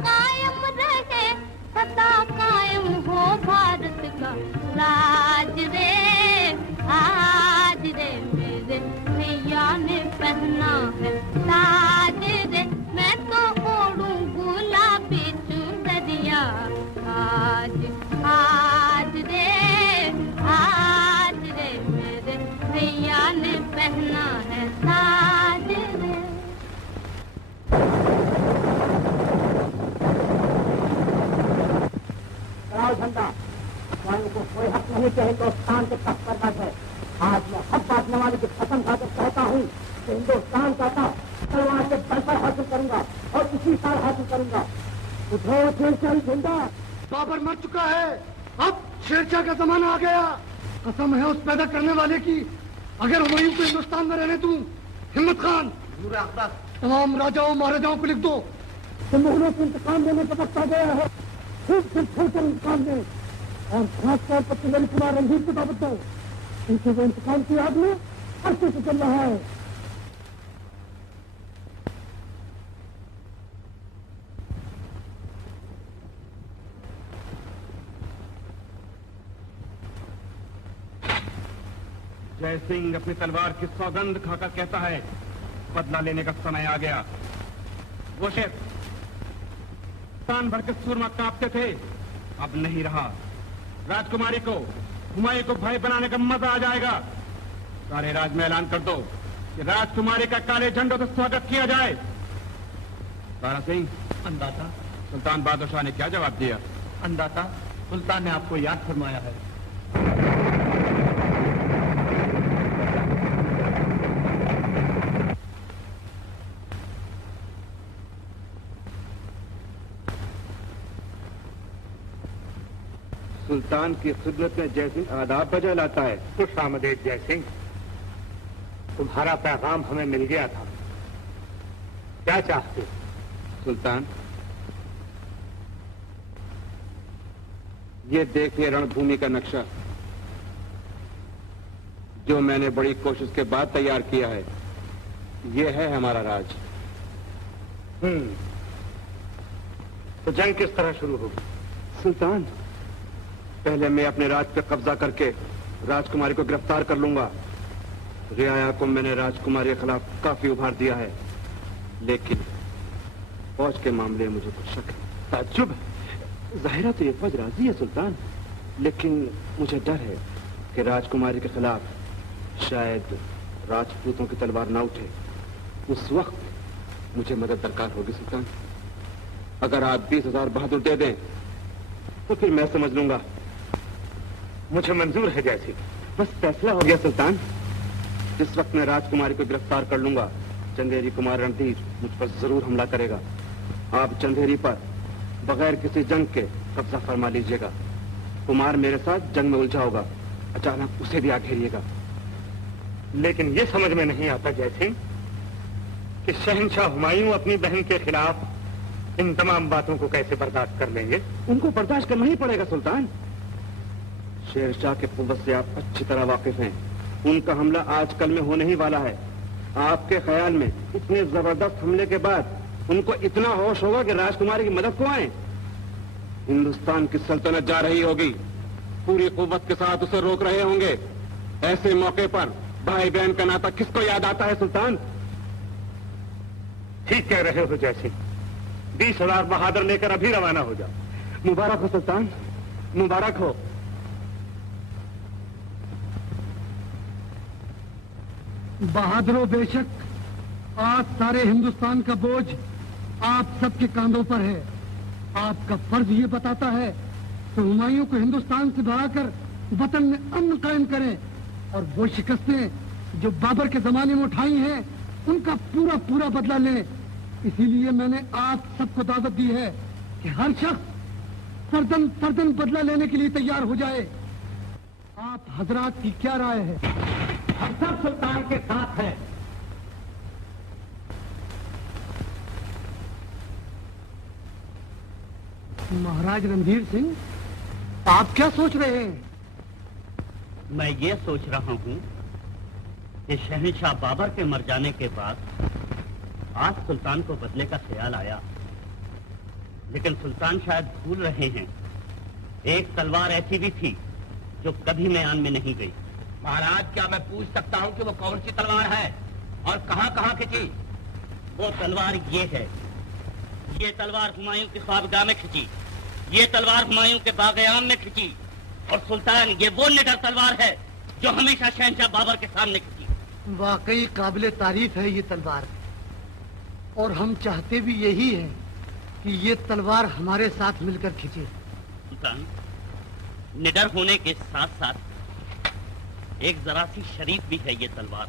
कायम रहे सदा कायम हो भारत का राज रे, आज रे मेरे भैया ने पहना है ताज रे, मैं तो ओढ़ूं गुलाबी चुंदरिया। आज आज रे मेरे भैया ने पहना है ताज रे। झंडा, स्वयं को कोई हक नहीं कि हिंदुस्तान के तख्त पर बैठे। आज मैं हक बांटने वाले की कसम खाकर कहता हूँ कि हिंदुस्तान का तख्त तलवार से बल पर हासिल करूंगा और इसी साल हासिल करूंगा। उठो शेरशाही झंडा। बाबर मर चुका है, अब शेरशाह का जमाना आ गया। कसम है उस पैदा करने वाले की, अगर हुमायूं को हिंदुस्तान में रहने दूं। हिम्मत खान। तमाम राजाओं महाराजाओं को लिख दो कि मुगलों से इंतकाम लेने का वक्त आ गया है। खूब से खोलकर इंतकाम लें और खासतौर पर चंदेरी कुमार रणधीर को दावत दो, क्योंकि वो इंतकाम की आग में अरसे से चल रहा है। जय सिंह अपनी तलवार की सौगंध खाकर कहता है, बदला लेने का समय आ गया। वो शेर तान भर के सूरमा कांपते थे, अब नहीं रहा। राजकुमारी को, हुमायूं को भाई बनाने का मजा आ जाएगा। सारे राज में ऐलान कर दो कि राजकुमारी का काले झंडों से स्वागत किया जाए। तारा सिंह, अंदाता सुल्तान बहादुर शाह ने क्या जवाब दिया? अंदाता, सुल्तान ने आपको याद फरमाया है। सुल्तान की खिदमत में जय सिंह आदाब बजा लाता है। खुश आमदेद जय सिंह, तुम्हारा पैगाम हमें मिल गया था, क्या चाहते हो? सुल्तान, ये देखिए रणभूमि का नक्शा जो मैंने बड़ी कोशिश के बाद तैयार किया है। ये है हमारा राज। तो जंग किस तरह शुरू होगी? सुल्तान, पहले मैं अपने राज पे कब्जा करके राजकुमारी को गिरफ्तार कर लूंगा। रियाया को मैंने राजकुमारी के खिलाफ काफी उभार दिया है, लेकिन फौज के मामले में मुझे कुछ शक है। ताज्जुब है, जाहिरा तो ये फौज राजी है सुल्तान, लेकिन मुझे डर है कि राजकुमारी के खिलाफ शायद राजपूतों की तलवार ना उठे। उस वक्त मुझे मदद दरकार होगी सुल्तान। अगर आप 20,000 बहादुर दे दें तो फिर मैं समझ लूंगा। मुझे मंजूर है जय सिंह। बस फैसला हो गया सुल्तान। जिस वक्त मैं राजकुमारी को गिरफ्तार कर लूंगा, चंदेरी कुमार रणधीर मुझ पर जरूर हमला करेगा। आप चंदेरी पर बगैर किसी जंग के कब्जा फरमा लीजिएगा। कुमार मेरे साथ जंग में उलझा होगा, अचानक उसे भी आ घेरिएगा। लेकिन ये समझ में नहीं आता जय सिंह कि शहंशाह हुमायूं अपनी बहन के खिलाफ इन तमाम बातों को कैसे बर्दाश्त कर लेंगे। उनको बर्दाश्त करना ही पड़ेगा सुल्तान। शेरशाह के कुव्वत से आप अच्छी तरह वाकिफ हैं। उनका हमला आजकल में होने ही वाला है। आपके ख्याल में इतने जबरदस्त हमले के बाद उनको इतना होश होगा कि राजकुमारी की मदद को आए? हिंदुस्तान की सल्तनत जा रही होगी, पूरी कुव्वत के साथ उसे रोक रहे होंगे। ऐसे मौके पर भाई बहन का नाता किसको याद आता है सुल्तान? ठीक कह रहे हो जय सिंह। 20,000 बहादुर लेकर अभी रवाना हो जाओ। मुबारक हो सुल्तान, मुबारक हो। बहादुरों, बेशक आज सारे हिंदुस्तान का बोझ आप सबके कांधों पर है। आपका फर्ज ये बताता है कि हुमायूं को हिंदुस्तान से भगाकर वतन में अमन कायम करें और वो शिकस्तें जो बाबर के जमाने में उठाई हैं उनका पूरा पूरा बदला लें। इसीलिए मैंने आप सबको दावत दी है कि हर शख्स फर्दन फर्दन बदला लेने के लिए तैयार हो जाए। आप हजरात की क्या राय है? हम सब सुल्तान के साथ हैं। महाराज रणधीर सिंह, आप क्या सोच रहे हैं? मैं ये सोच रहा हूं कि शहंशाह बाबर के मर जाने के बाद आज सुल्तान को बदले का ख्याल आया, लेकिन सुल्तान शायद भूल रहे हैं एक तलवार ऐसी भी थी जो कभी मैदान में नहीं गई। महाराज, क्या मैं पूछ सकता हूं कि वो कौन सी तलवार है और कहां खिंची? वो तलवार ये है। ये तलवार हुमायूं की ख्वाबगाह में खिंची, ये तलवार हुमायूं के बाग़-ए-आम में खिंची, और सुल्तान ये वो निडर तलवार है जो हमेशा शहंशाह बाबर के सामने खिंची। वाकई काबिले तारीफ है ये तलवार, और हम चाहते भी यही है कि ये तलवार हमारे साथ मिलकर खिंचे। सुल्तान, निडर होने के साथ साथ एक जरा सी शरीफ भी है ये तलवार,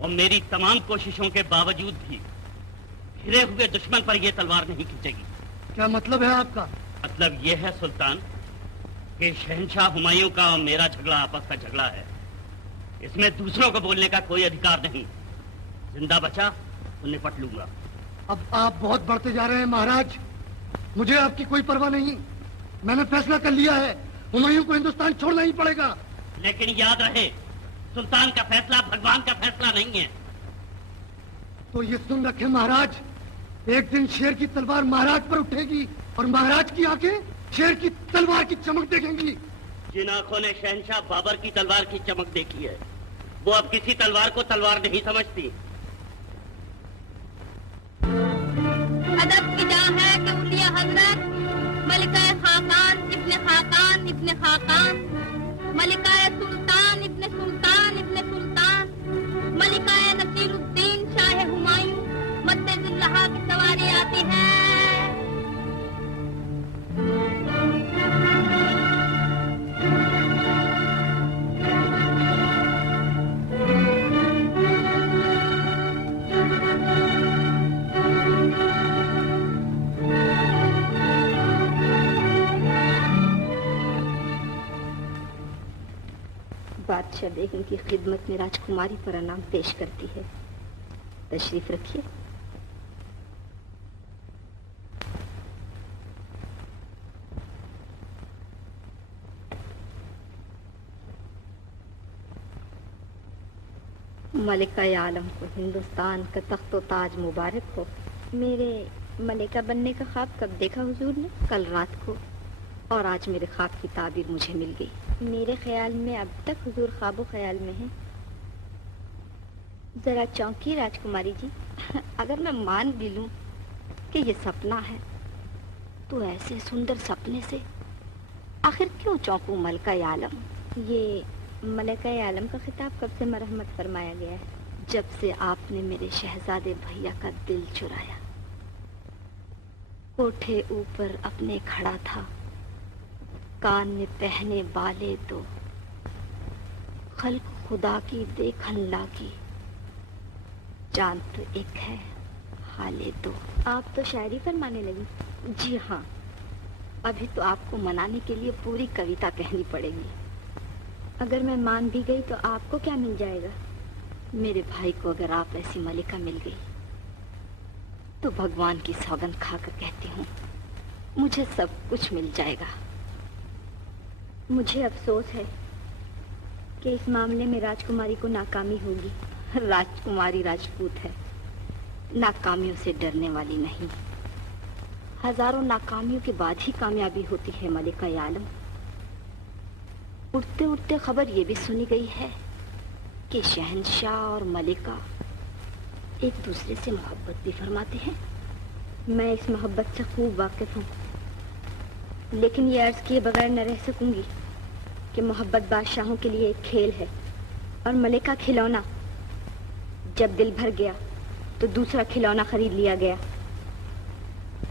और मेरी तमाम कोशिशों के बावजूद भी घिरे हुए दुश्मन पर यह तलवार नहीं खींचेगी। क्या मतलब है आपका? मतलब यह है सुल्तान कि शहंशाह हुमायूं का और मेरा झगड़ा आपस का झगड़ा है। इसमें दूसरों को बोलने का कोई अधिकार नहीं। जिंदा बचा तो निपट लूंगा। अब आप बहुत बढ़ते जा रहे हैं महाराज। मुझे आपकी कोई परवाह नहीं। मैंने फैसला कर लिया है, हुमायूं को हिंदुस्तान छोड़ना ही पड़ेगा। लेकिन याद रहे, सुल्तान का फैसला भगवान का फैसला नहीं है। तो ये सुन रखे महाराज, एक दिन शेर की तलवार महाराज पर उठेगी और महाराज की आंखें शेर की तलवार की चमक देखेंगी। जिन आंखों ने शहंशाह बाबर की तलवार की चमक देखी है, वो अब किसी तलवार को तलवार नहीं समझती। अदब की जा है कि उलिया हजरत मलिका खाकान इब्ने खाकान मलिका सुल्तान इब्ने सुल्तान मलिका नसीरुद्दीन शाह हुमायूं मद्देजुल्लाह की सवारी आती है। बादशाह बेगम की खिदमत में राजकुमारी प्रणाम पेश करती है। तशरीफ रखिए। मलिका आलम को हिंदुस्तान का तख्तो ताज मुबारक हो। मेरे मलिका बनने का ख्वाब कब देखा हुजूर ने? कल रात को, और आज मेरे ख्वाब की ताबीर मुझे मिल गई। मेरे ख्याल में अब तक हुजूर ख्वाबो ख्याल में हैं। जरा चौंकी राजकुमारी जी। अगर मैं मान भी लूं कि ये सपना है, तो ऐसे सुंदर सपने से आखिर क्यों चौंकूं मलिका आलम? ये मलिका आलम का खिताब कब से मरहमत फरमाया गया है? जब से आपने मेरे शहजादे भैया का दिल चुराया। कोठे ऊपर अपने खड़ा था, कान में पहने बाले दो, खल्क खुदा की देखन लागी, चांद तो एक है हाले दो। आप तो शायरी फरमाने लगी। जी हाँ, अभी तो आपको मनाने के लिए पूरी कविता कहनी पड़ेगी। अगर मैं मान भी गई तो आपको क्या मिल जाएगा? मेरे भाई को अगर आप ऐसी मलिका मिल गई तो भगवान की सौगंध खाकर कहती हूँ, मुझे सब कुछ मिल जाएगा। मुझे अफसोस है कि इस मामले में राजकुमारी को नाकामी होगी। राजकुमारी राजपूत है, नाकामियों से डरने वाली नहीं। हजारों नाकामियों के बाद ही कामयाबी होती है मलिका आलम। उड़ते उड़ते खबर ये भी सुनी गई है कि शहंशाह और मलिका एक दूसरे से मोहब्बत भी फरमाते हैं। मैं इस मोहब्बत से खूब वाकिफ हूँ, लेकिन ये अर्ज किए बगैर न रह सकूंगी कि मोहब्बत बादशाहों के लिए एक खेल है और मलिका खिलौना। जब दिल भर गया तो दूसरा खिलौना खरीद लिया गया।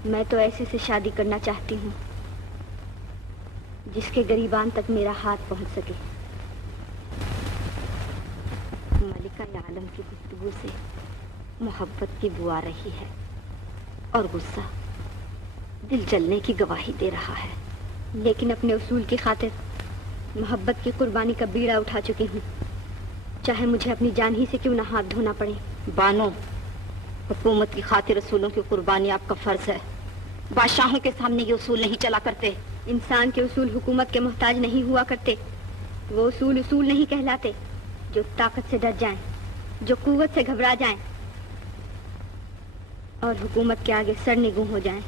मैं तो ऐसे से शादी करना चाहती हूँ जिसके गरीबान तक मेरा हाथ पहुँच सके। मलिका आलम की गुफ्तगू से मोहब्बत की बुआ आ रही है और गुस्सा दिल जलने की गवाही दे रहा है। लेकिन अपने उसूल की खातिर मोहब्बत की कुर्बानी का बीड़ा उठा चुकी हूँ, चाहे मुझे अपनी जान ही से क्यों ना हाथ धोना पड़े। बानो, हुकूमत की खातिर उसूलों की कुर्बानी आपका फर्ज है। बादशाहों के सामने ये उसूल नहीं चला करते। इंसान के उसूल हुकूमत के मोहताज नहीं हुआ करते। वो उसूल उसूल नहीं कहलाते जो ताकत से डर जाएं, जो कुव्वत से घबरा जाएं और हुकूमत के आगे सरनिगूं हो जाएं।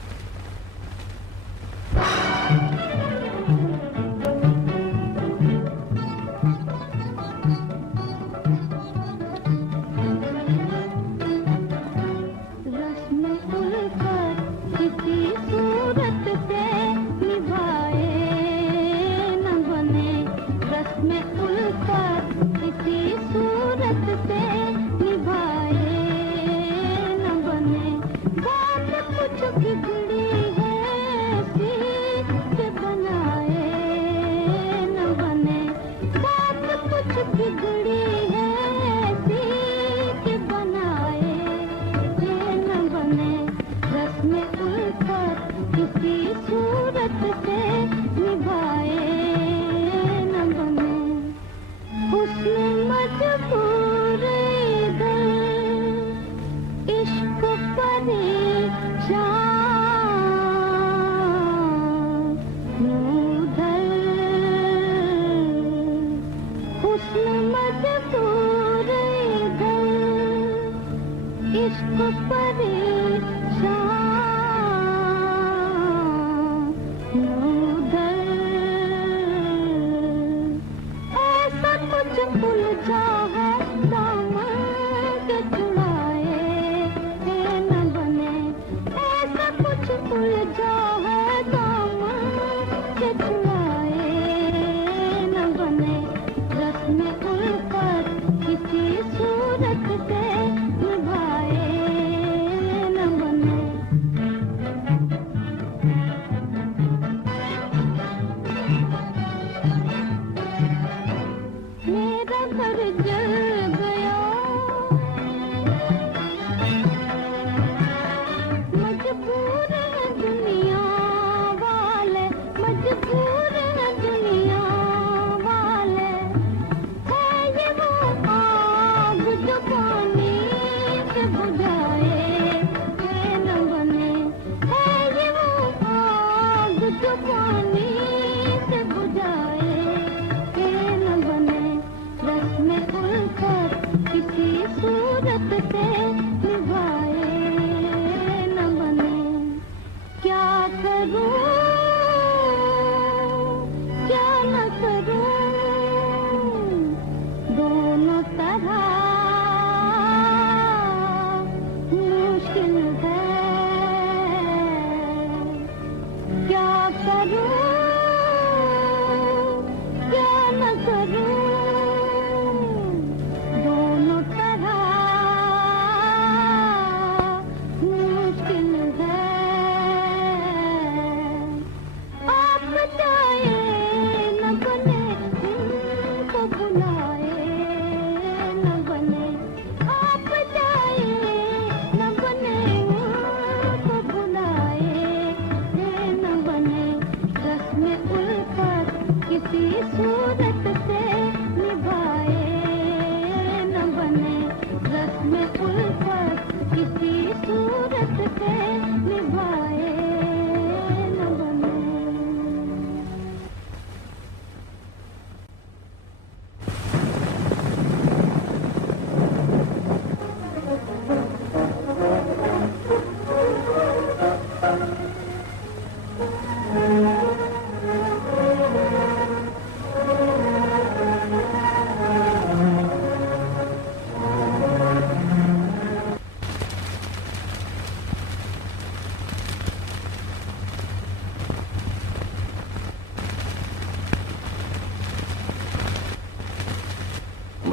बिगड़ी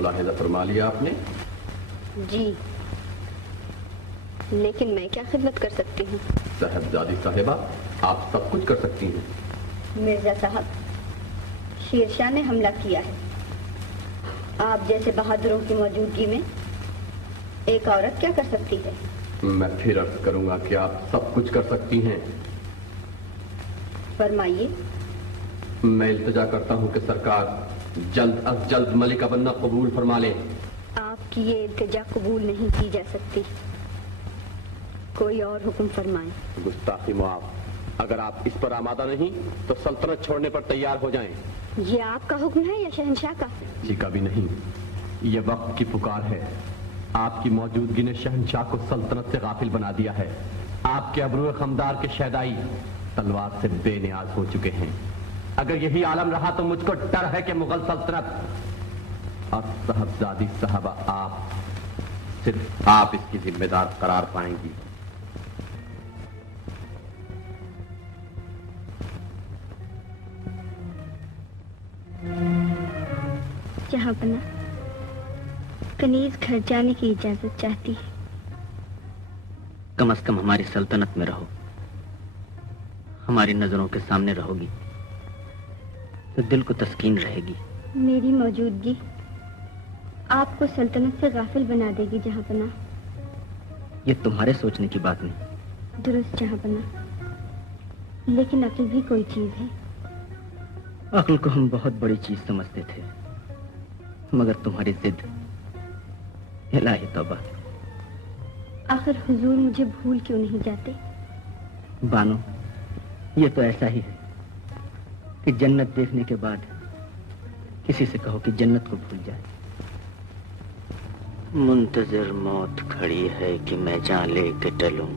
मुलाहिजा फरमा लिया आपने? जी, लेकिन मैं क्या खिदमत कर सकती हूँ? साहबजादी साहिबा, आप सब कुछ कर सकती हैं। मिर्जा साहब, शेरशाह ने हमला किया है। आप जैसे बहादुरों की मौजूदगी में एक औरत क्या कर सकती है? मैं फिर अर्ज करूंगा कि आप सब कुछ कर सकती हैं। फरमाइए। मैं इल्तिजा करता हूं कि सरकार जल्द अज जल्द मलिका बनना कबूल फरमा ले। आपकी ये इल्तिजा कबूल नहीं की जा सकती। कोई और हुक्म फरमाएं। गुस्ताखी मुआफ। अगर आप इस पर आमादा नहीं तो सल्तनत छोड़ने पर तैयार हो जाएं। ये आपका हुक्म है या शहंशाह का? जी कभी नहीं, ये वक्त की पुकार है। आपकी मौजूदगी ने शहंशाह को सल्तनत से गाफिल बना दिया है। आपके अबरू खमदार के शहदाई तलवार से बेनियाज हो चुके हैं। अगर यही आलम रहा तो मुझको डर है कि मुगल सल्तनत और साहबजादी साहबा सिर्फ आप इसकी जिम्मेदार करार पाएंगी। जहांपना, कनीज घर जाने की इजाजत चाहती है। कम से कम हमारी सल्तनत में रहो, हमारी नजरों के सामने रहोगी तो दिल को तस्कीन रहेगी। मेरी मौजूदगी आपको सल्तनत से गाफिल बना देगी जहांपना। ये तुम्हारे सोचने की बात नहीं। दुरुस्त जहांपना, लेकिन अक्ल भी कोई चीज है। अक्ल को हम बहुत बड़ी चीज समझते थे, मगर तुम्हारी जिद, इलाही तौबा। आखिर हुजूर मुझे भूल क्यों नहीं जाते? बानो, ये तो ऐसा ही है कि जन्नत देखने के बाद किसी से कहो कि जन्नत को भूल जाए। मुंतजर मौत खड़ी है कि मैं जान ले के टलूं,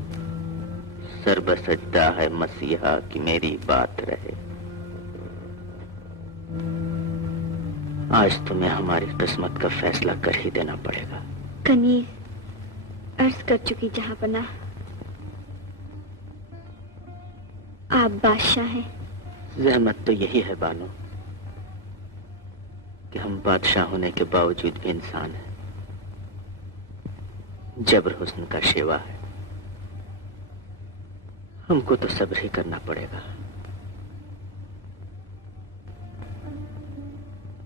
सर बसजदा है मसीहा कि मेरी बात रहे। आज तुम्हें हमारी किस्मत का फैसला कर ही देना पड़ेगा। कनीज अर्ज कर चुकी जहांपना, आप बादशाह हैं। जहमत तो यही है बानो कि हम बादशाह होने के बावजूद भी इंसान हैं। जबर हुस्न का शेवा है, हमको तो सब्र ही करना पड़ेगा।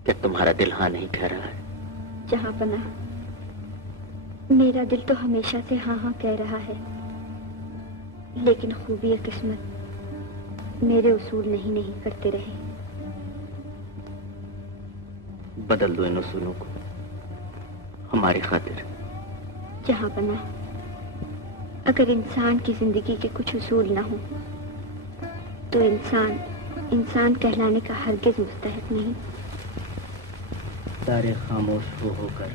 क्या तुम्हारा दिल हाँ नहीं कह रहा है? जहांपना, मेरा दिल तो हमेशा से हाँ हाँ कह रहा है, लेकिन खूबी किस्मत मेरे उसूल नहीं करते रहे। बदल दो इन उसूलों को हमारी खातिर। जहांपना, अगर इंसान की जिंदगी के कुछ उसूल ना हो तो इंसान कहलाने का हरगिज मुस्तहिक नहीं। तारे खामोश होकर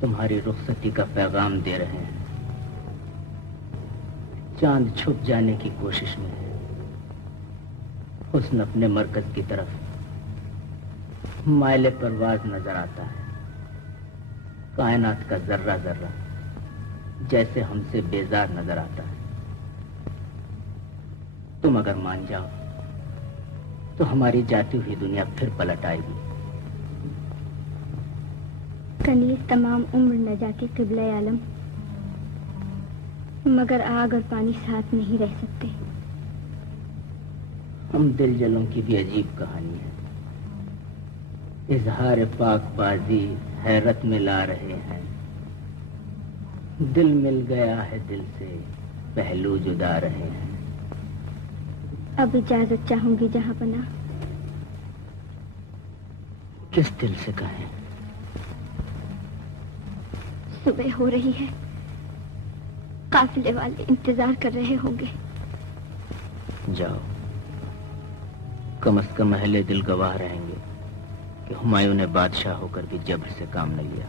तुम्हारी रुखसती का पैगाम दे रहे हैं। चांद छुप जाने की कोशिश में है, हुस्न अपने मरकज की तरफ मायले परवाज नजर आता है। कायनात का जर्रा जर्रा जैसे हमसे बेजार नजर आता है। तुम अगर मान जाओ तो हमारी जाती हुई दुनिया फिर पलट आएगी। कनीज तमाम उम्र न जाके क़िबला आलम, मगर आग और पानी साथ नहीं रह सकते। हम दिल जलों की भी अजीब कहानी है। इजहार पाकबाजी हैरत में ला रहे हैं। दिल मिल गया है दिल से, पहलू जुदा रहे हैं। अब इजाजत चाहूंगी जहांपना। किस दिल से कहें? सुबह हो रही है, काफिले वाले इंतजार कर रहे होंगे। जाओ, कम से कम अहले दिल गवाह रहेंगे कि हुमायूं ने बादशाह होकर भी जबर से काम न लिया।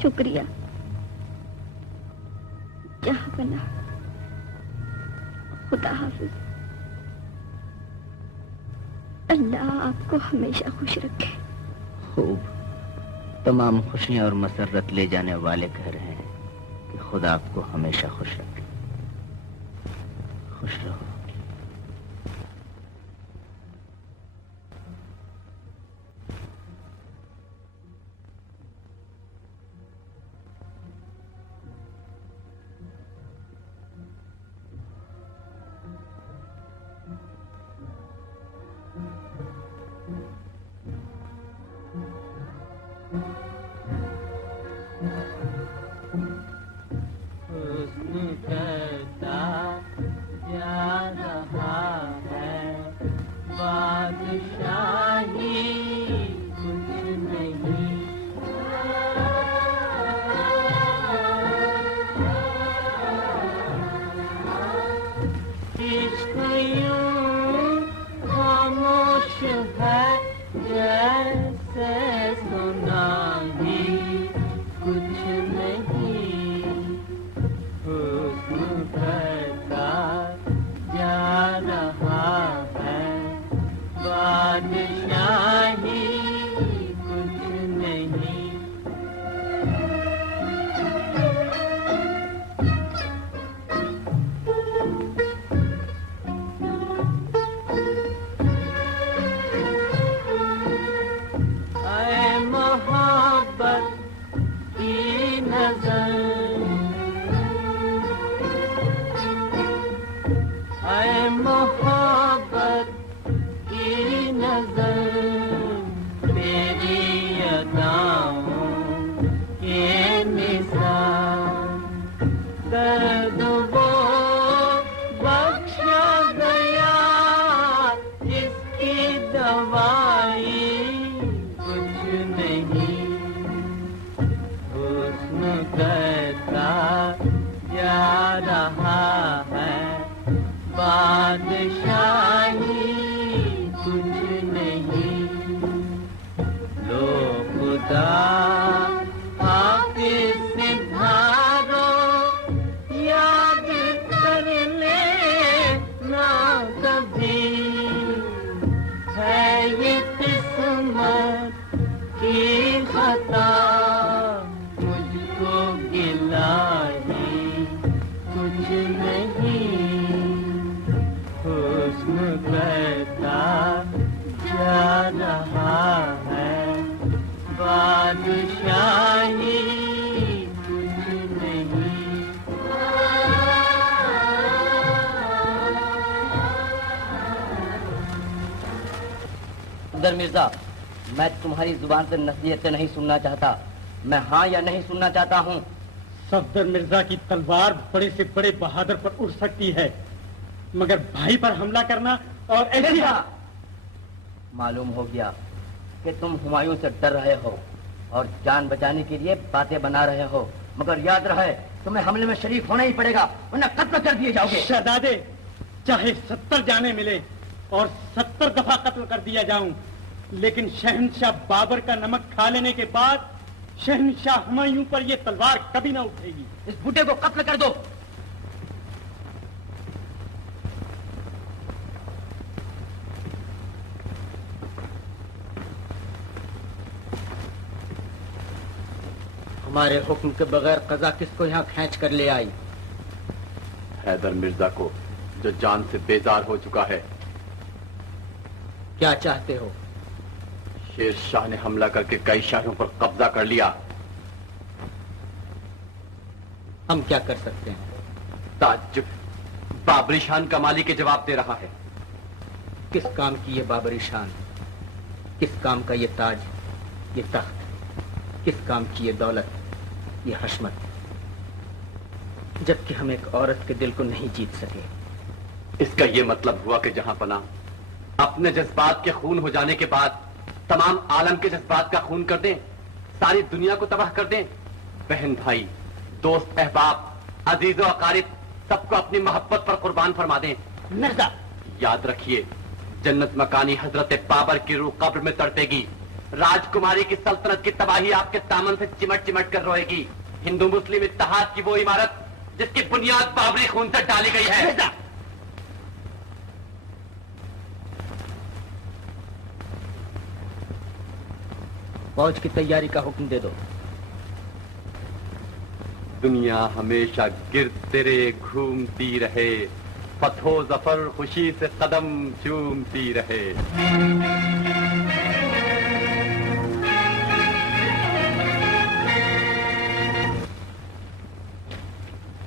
शुक्रिया जहांपना, खुदा हाफिज। अल्लाह आपको हमेशा खुश रखे। खूब। तमाम खुशियां और मसरत ले जाने वाले कह रहे हैं कि खुदा आपको हमेशा खुश रखे। खुश रहो। यूं खामोश है जैसे सुना ही कुछ नहीं। हुस्न बढ़ता जा रहा है बादशाही कुछ नहीं। मोहब्बत की नजर ऐ मोहब्बत की नजर तेरी अदाओं के निशान। दर्द वो बख्शा गया जिसकी दवाई करता जा रहा है बादशाही कुछ नहीं। लो खुदा हाफिज़ सिधारो याद कर ले ना कभी है ये किस्मत की खता कुछ नहीं। हुस्न करता जा रहा है बादशाही कुछ नहीं। सफदर मिर्जा, मैं तुम्हारी जुबान से नसीहतें नहीं सुनना चाहता। मैं हाँ या नहीं सुनना चाहता हूँ। सफदर मिर्जा की तलवार बड़े से बड़े बहादुर पर उड़ सकती है, मगर भाई पर हमला करना और ऐसी मालूम हो गया कि तुम हुमायूं से डर रहे हो और जान बचाने के लिए बातें बना रहे हो, मगर याद रहे तुम्हें हमले में शरीक होना ही पड़ेगा वरना कत्ल कर दिए जाओगे। शहजादे, चाहे 70 जाने मिले और 70 दफा कत्ल कर दिया जाऊं, लेकिन शहंशाह बाबर का नमक खा लेने के बाद शहंशाह हुमायूं पर यह तलवार कभी ना उठेगी। इस बूढ़े को कत्ल कर दो। हमारे हुक्म के बगैर कज़ा किसको यहाँ खींच कर ले आई? हैदर मिर्जा को, जो जान से बेजार हो चुका है। क्या चाहते हो? शेर शाह ने हमला करके कई शहरों पर कब्जा कर लिया। हम क्या कर सकते हैं? ताज्जुब, बाबरी शान का मालिक के जवाब दे रहा है। किस काम की ये बाबरी शान? किस काम का ये ताज, ये तख्त? किस काम की ये दौलत, ये हशमत, जबकि हम एक औरत के दिल को नहीं जीत सके? इसका ये मतलब हुआ कि जहां पना अपने जज्बात के खून हो जाने के बाद तमाम आलम के जज्बात का खून कर दें, सारी दुनिया को तबाह कर दें। बहन भाई, दोस्त अहबाब, अजीजो अकारिब, सबको अपनी मोहब्बत पर कुर्बान फरमा दें। मिर्जा, याद रखिए, जन्नत मकानी हजरत बाबर की रूह कब्र में तड़पेगी। राजकुमारी की सल्तनत की तबाही आपके दामन से चिमट चिमट कर रोएगी। हिंदू मुस्लिम इत्तेहाद की वो इमारत जिसकी बुनियाद बाबरी खून से डाली गई है। फौज की तैयारी का हुक्म दे दो। दुनिया हमेशा गिर्द तेरे घूमती रहे, फतहो जफर खुशी से कदम चूमती रहे।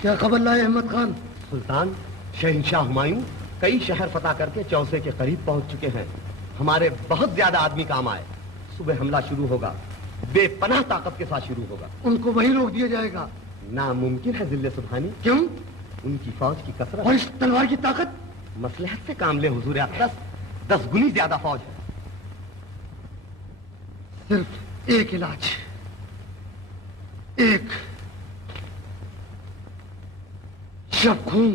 क्या खबर लाए अहमद खान? सुल्तान, शहंशाह हुमायूं कई शहर फतह करके चौसे के करीब पहुंच चुके हैं। हमारे बहुत ज्यादा आदमी काम आए। सुबह हमला शुरू होगा, बेपनाह ताकत के साथ शुरू होगा। उनको वहीं रोक दिया जाएगा? नामुमकिन है जिल्ले सुबहानी। क्यों? उनकी फौज की कसरत और इस तलवार की ताकत। मसलहत से काम ले हुजूर अक़दस, 10 गुनी ज्यादा फौज है। सिर्फ एक इलाज, एक शब खून।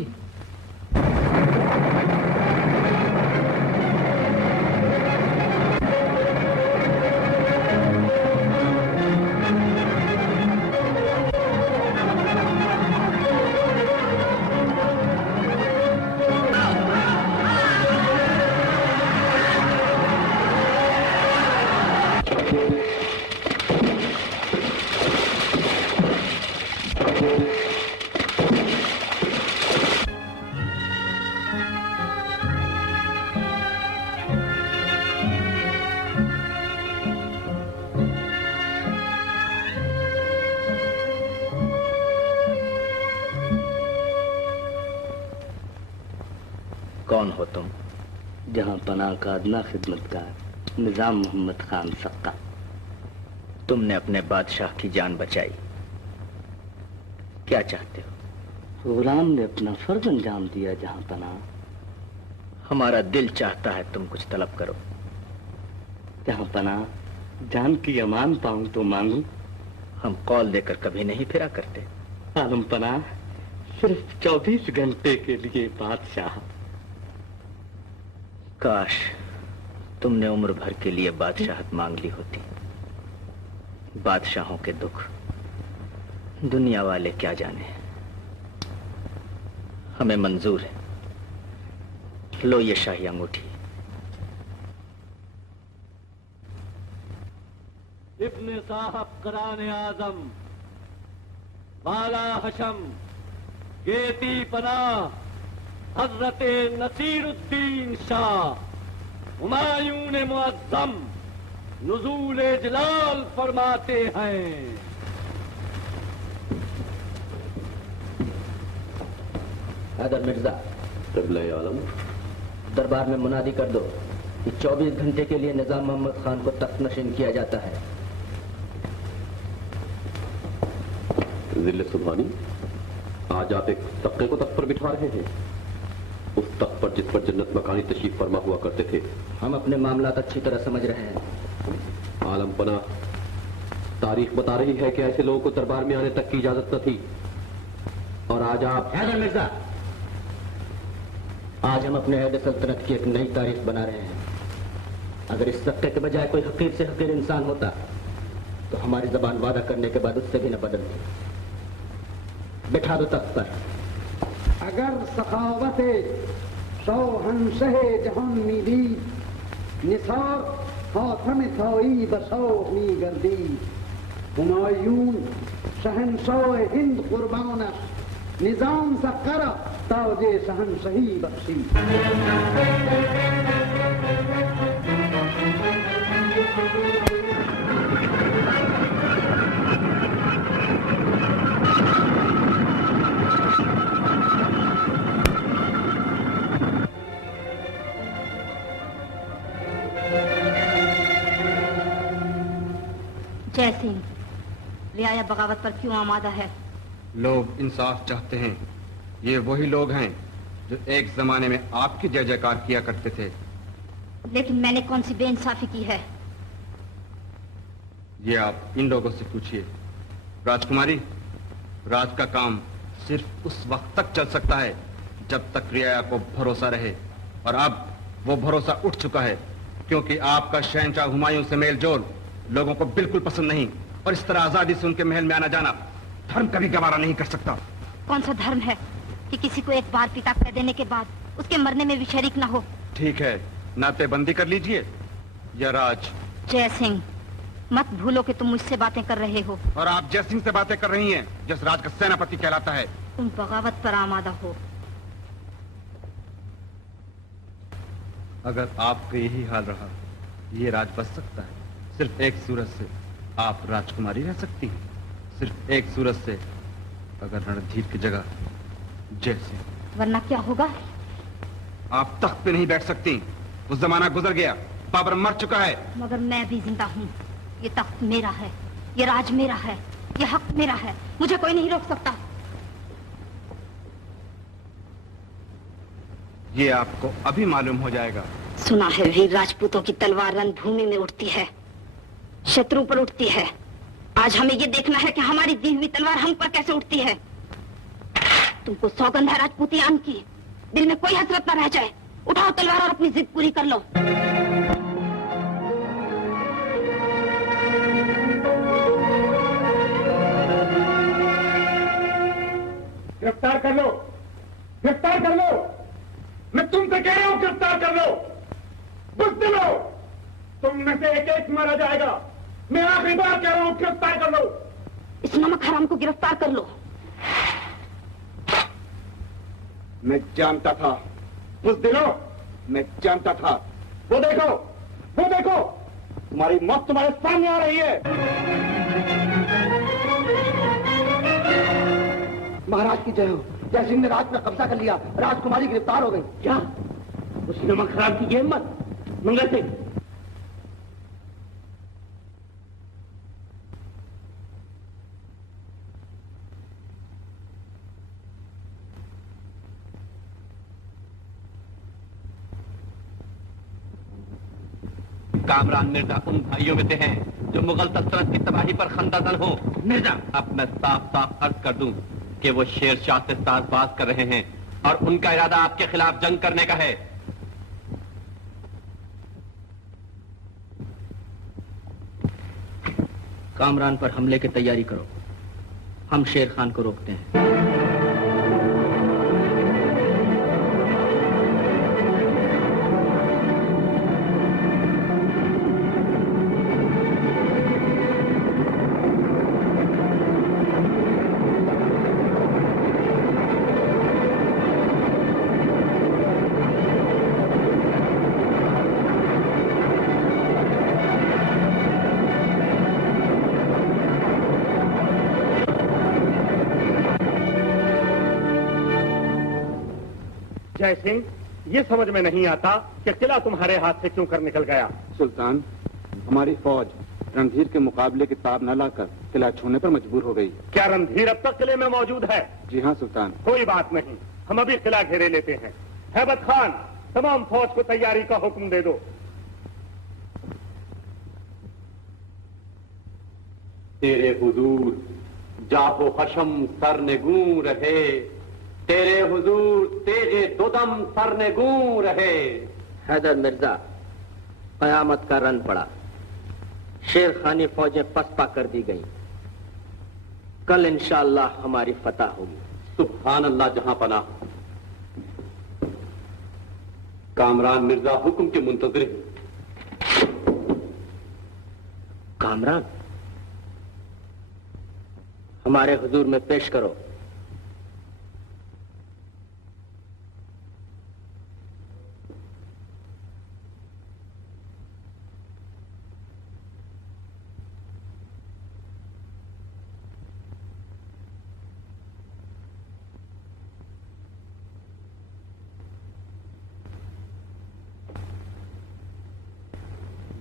कौन हो तुम? जहां पनाह का अदना खिदमतगार निजाम मोहम्मद खान सक्का। तुमने अपने बादशाह की जान बचाई, क्या चाहते हो? गुलाम ने अपना फर्ज अंजाम दिया जहां पनाह। हमारा दिल चाहता है तुम कुछ तलब करो। जहां पनाह जान की अमान पाऊं तो मांगू। हम कौल देकर कभी नहीं फिरा करते। आलम पनाह सिर्फ 24 घंटे के लिए बादशाह। काश तुमने उम्र भर के लिए बादशाहत मांग ली होती। बादशाहों के दुख दुनिया वाले क्या जाने। हमें मंजूर है। लो ये शाही अंगूठी। इब्ने साहब कराने आजम बाला हशम गेती पनाह हजरत नसीरुद्दीन शाह हुमायूं ने मुअज्जम नुज़ूल जलाल फरमाते हैं। हैदर मिर्जा क़िबला आलम, दरबार में मुनादी कर दो कि 24 घंटे के लिए निजाम मोहम्मद खान को तख्त नशीन किया जाता है। जिले सुभानी, आज आप एक तख्ते को तख्त पर बिठा रहे हैं, उस तख्त पर जिस पर जन्नत मकानी तशरीफ फरमा हुआ करते थे। हम अपने मामला अच्छी तरह समझ रहे हैं। आलम पना, तारीख बता रही है कि ऐसे लोगों को दरबार में आने तक की इजाजत न थी, और आज आप। हैदर मिर्जा, आज हम अपने अहद सल्तनत की एक नई तारीख बना रहे हैं। अगर इस तख्ते के बजाय कोई हकीर से हकीर इंसान होता तो हमारी जबान वादा करने के बाद उससे भी न बदलती। बिठा दो तख्त पर। अगर सखावत शौहंशह जहानी दी निसार हाथम थाई बसौनी गर्दी हुमायूं शहंशाह हिंद कुर्बानश निजाम सा कर ताजे शहंशाही बख्शी। जय सिंह, रियाया बगावत पर क्यों आमादा है? लोग इंसाफ चाहते हैं। ये वही लोग हैं जो एक जमाने में आपकी जय जयकार किया करते थे। लेकिन मैंने कौन सी बेइंसाफी की है? ये आप इन लोगों से पूछिए। राजकुमारी, राज का काम सिर्फ उस वक्त तक चल सकता है जब तक रियाया को भरोसा रहे, और अब वो भरोसा उठ चुका है, क्योंकि आपका शहंशाह हुमायूं से मेल जोल लोगों को बिल्कुल पसंद नहीं, और इस तरह आजादी से उनके महल में आना जाना धर्म कभी गवारा नहीं कर सकता। कौन सा धर्म है कि किसी को एक बार पिता कह देने के बाद उसके मरने में भी शरीक न हो? ठीक है, नातेबंदी कर लीजिए या राज। जय सिंह, मत भूलो कि तुम मुझसे बातें कर रहे हो, और आप जय सिंह से बातें कर रही हैं, जिस राज का सेनापति कहलाता है। तुम बगावत पर आमादा हो। अगर आपका यही हाल रहा, ये राज बच सकता है। सिर्फ एक सूरत से आप राजकुमारी रह सकती हैं, सिर्फ एक सूरत से, अगर रणधीर की जगह जय सिंह। वरना क्या होगा? आप तख्त पे नहीं बैठ सकती, वो जमाना गुजर गया, बाबर मर चुका है। मगर मैं भी जिंदा हूँ। ये तख्त मेरा है, ये राज मेरा है, ये हक मेरा है, मुझे कोई नहीं रोक सकता। ये आपको अभी मालूम हो जाएगा। सुना है वीर राजपूतों की तलवार रणभूमि में उठती है, शत्रु पर उठती है। आज हमें ये देखना है कि हमारी दी हुई तलवार हम पर कैसे उठती है। तुमको सौगंध है राजपूतियान की, दिल में कोई हसरत न रह जाए। उठाओ तलवार और अपनी जिद पूरी कर लो। गिरफ्तार कर लो, गिरफ्तार कर लो। मैं तुमसे कह रहा हूं गिरफ्तार कर लो। बुझते लो, तुम में से एक एक मारा जाएगा। मैं आखिरी बार कह रहा हूं गिरफ्तार कर लो। इस नमक हराम को गिरफ्तार कर लो। मैं जानता था, उस दिनों मैं जानता था। वो देखो, वो देखो, तुम्हारी मौत तुम्हारे सामने आ रही है। महाराज की जय हो। जय सिंह ने राज पर कब्जा कर लिया, राजकुमारी गिरफ्तार हो गई। क्या उस नमक खराब की ये हिम्मत। मंगल सिंह, कामरान मिर्जा उन भाइयों में से हैं जो मुगल सल्तनत की तबाही पर खंदादन हो। मिर्जा, अब मैं साफ साफ अर्ज कर दूं कि वो शेर शाह से साजबाज कर रहे हैं और उनका इरादा आपके खिलाफ जंग करने का है। कामरान पर हमले की तैयारी करो, हम शेर खान को रोकते हैं। जय सिंह, ये समझ में नहीं आता कि किला तुम्हारे हाथ से क्यों कर निकल गया। सुल्तान, हमारी फौज रणधीर के मुकाबले की ताब न लाकर किला छोड़ने पर मजबूर हो गई। क्या रणधीर अब तक किले में मौजूद है? जी हाँ सुल्तान। कोई बात नहीं, हम अभी किला घेरे लेते हैं। हैबत खान, तमाम फौज को तैयारी का हुक्म दे दो। तेरे हुजूर जाहो हशम सरनेगूं रहे, तेरे हुजूर तेजे दोदम सरनेगूं रहे। हैदर मिर्जा, कयामत का रन पड़ा, शेर खानी फौजें पसपा कर दी गईं। कल इंशाअल्लाह हमारी फतह होगी। सुभान अल्लाह जहां पना। कामरान मिर्जा हुक्म के मुंतज़िर हैं। कामरान, हमारे हुजूर में पेश करो।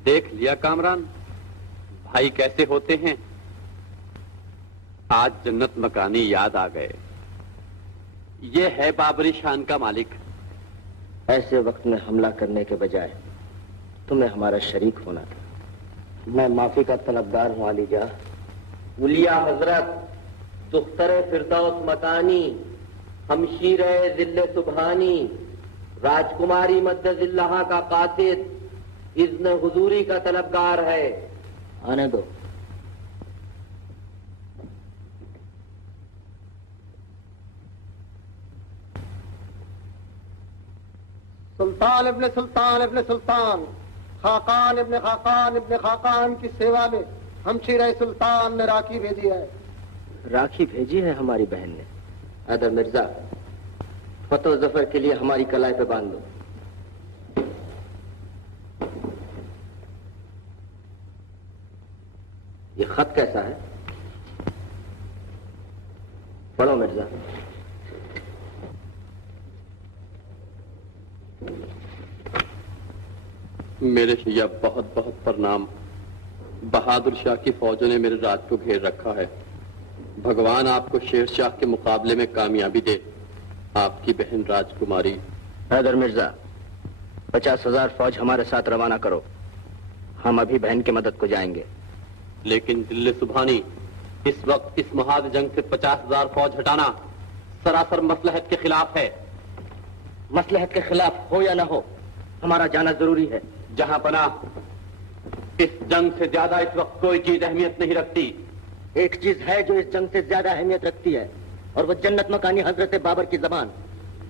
देख लिया कामरान, भाई कैसे होते हैं। आज जन्नत मकानी याद आ गए। ये है बाबरी शान का मालिक। ऐसे वक्त में हमला करने के बजाय तुम्हें हमारा शरीक होना था। मैं माफी का तलबगार हूं आलीजा। उलिया हजरत, दुख्तरे फिरदौस मकानी, हमशीरे जिल्ले सुबहानी, राजकुमारी मद्दजिल्लाहा का कासिद, इज़्न हुजूरी का तलबगार है। आने दो। सुल्तान इब्ने सुल्तान इब्ने सुल्तान, खाकान इब्ने खाकान इब्ने खाकान की सेवा में हमशीरे सुल्तान ने राखी भेजी है। राखी भेजी है हमारी बहन ने। हैदर मिर्जा, फतो जफर के लिए हमारी कलाई पे बांध दो। ये खत कैसा है? पढ़ो मिर्जा। मेरे शैया बहुत बहुत प्रणाम। बहादुर शाह की फौजों ने मेरे राज को घेर रखा है। भगवान आपको शेर शाह के मुकाबले में कामयाबी दे। आपकी बहन राजकुमारी। हैदर मिर्जा, 50,000 फौज हमारे साथ रवाना करो। हम अभी बहन की मदद को जाएंगे। लेकिन दिल्ली सुबहानी, इस वक्त इस महाद जंग से 50,000 फौज हटाना सरासर मसलहत के खिलाफ है। मसलहत के खिलाफ हो या ना हो, हमारा जाना जरूरी है। जहां पना, इस जंग से ज्यादा इस वक्त कोई चीज अहमियत नहीं रखती। एक चीज है जो इस जंग से ज्यादा अहमियत रखती है, और वो जन्नत मकानी हजरत बाबर की जबान।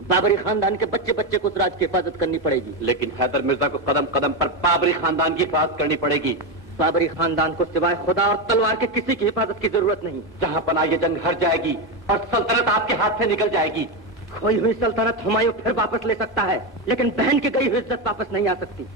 बाबरी खानदान के बच्चे बच्चे को उस राज की हिफाजत करनी पड़ेगी। लेकिन हैदर मिर्जा को कदम कदम पर बाबरी खानदान की हिफाजत करनी पड़ेगी। बाबरी खानदान को सिवाय खुदा और तलवार के किसी की हिफाजत की जरूरत नहीं। जहां पना ये जंग हार जाएगी और सल्तनत आपके हाथ से निकल जाएगी। खोई हुई सल्तनत हुमायूं फिर वापस ले सकता है, लेकिन बहन की गई हुई इज्जत वापस नहीं आ सकती।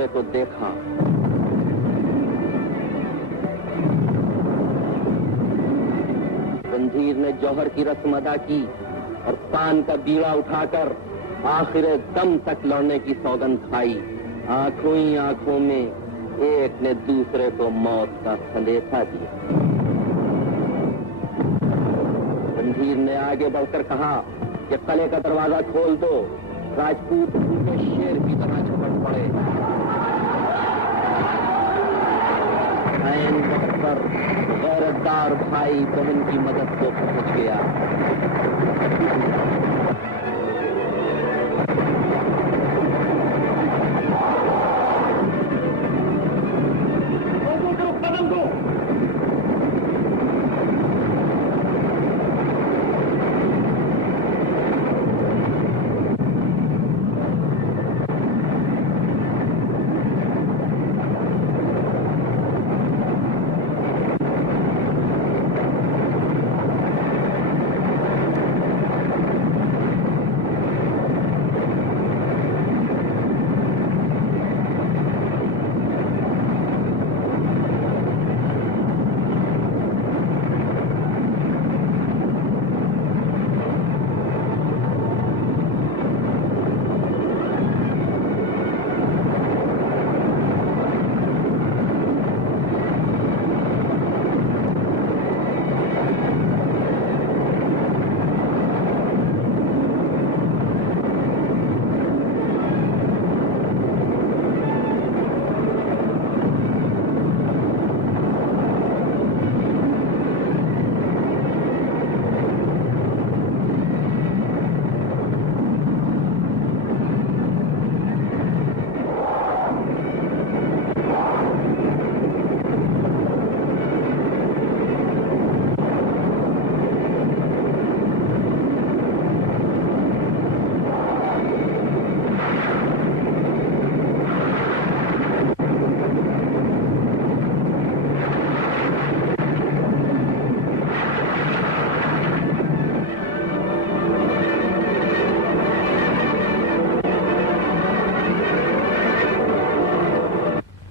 दूसरे को देखा। रणधीर ने जौहर की रस्म अदा की और पान का बीड़ा उठाकर आखिर दम तक लड़ने की सौगंध खाई। आंखों ही आंखों में एक ने दूसरे को मौत का संदेशा दिया। रणधीर ने आगे बढ़कर कहा कि किले का दरवाजा खोल दो, राजपूत उनके शेर की तरह झपट पड़े। ऐन वक्त पर गैरतदार भाई बहन की मदद को पहुंच गया।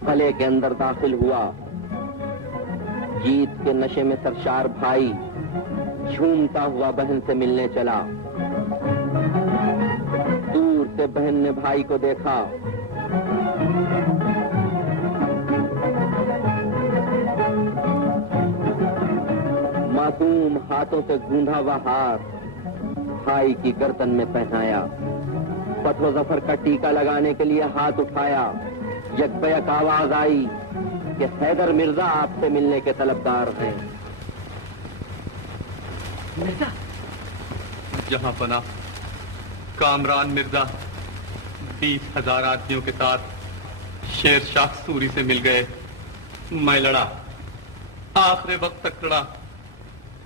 किले के अंदर दाखिल हुआ। जीत के नशे में सरशार भाई झूमता हुआ बहन से मिलने चला। दूर से बहन ने भाई को देखा। मासूम हाथों से गूंधा हुआ हार भाई की गर्दन में पहनाया। फतहो जफर का टीका लगाने के लिए हाथ उठाया। यकबयक आवाज आई कि हैदर मिर्जा आपसे मिलने के तलबगार हैं। मिर्जा जहां पना कामरान मिर्जा 20,000 आदमियों के साथ शेर शाह सूरी से मिल गए। मैं लड़ा, आखिरी वक्त तक लड़ा।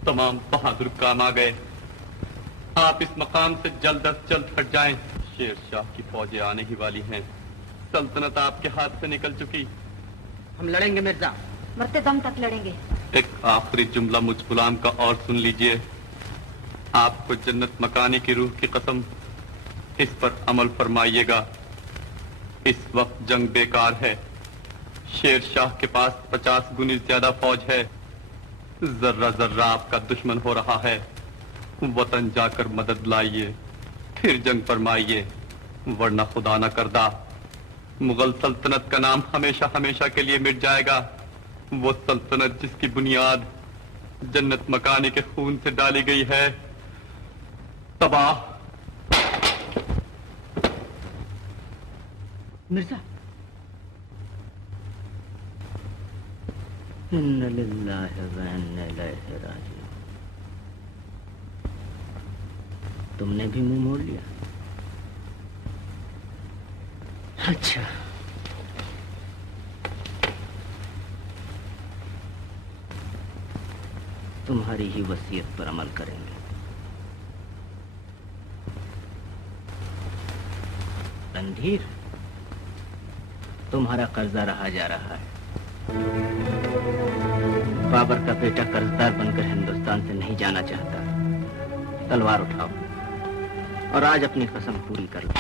तमाम बहादुर काम आ गए। आप इस मकाम से जल्द अज जल्द हट जाएं। शेर शाह की फौजें आने ही वाली हैं। सल्तनत आपके हाथ से निकल चुकी। हम लड़ेंगे मिर्जा, मरते दम तक लड़ेंगे। एक आखिरी जुमला मुझ गुलाम का और सुन लीजिए। आपको जन्नत मकानी की रूह की कसम, इस पर अमल फरमाइएगा। इस वक्त जंग बेकार है। शेर शाह के पास 50 गुनी ज्यादा फौज है। जर्रा जर्रा आपका दुश्मन हो रहा है। वतन जाकर मदद लाइए, फिर जंग फरमाइए, वरना खुदा न करदा मुगल सल्तनत का नाम हमेशा हमेशा के लिए मिट जाएगा। वो सल्तनत जिसकी बुनियाद जन्नत मकानी के खून से डाली गई है, तबाह। मिर्जा, इन्ना लिल्लाहि व इन्ना इलैहि राजिऊन। तुमने भी मुंह मोड़ लिया। अच्छा, तुम्हारी ही वसीयत पर अमल करेंगे। रणधीर, तुम्हारा कर्जा रहा जा रहा है। बाबर का बेटा कर्जदार बनकर हिंदुस्तान से नहीं जाना चाहता। तलवार उठाओ और आज अपनी कसम पूरी कर लो।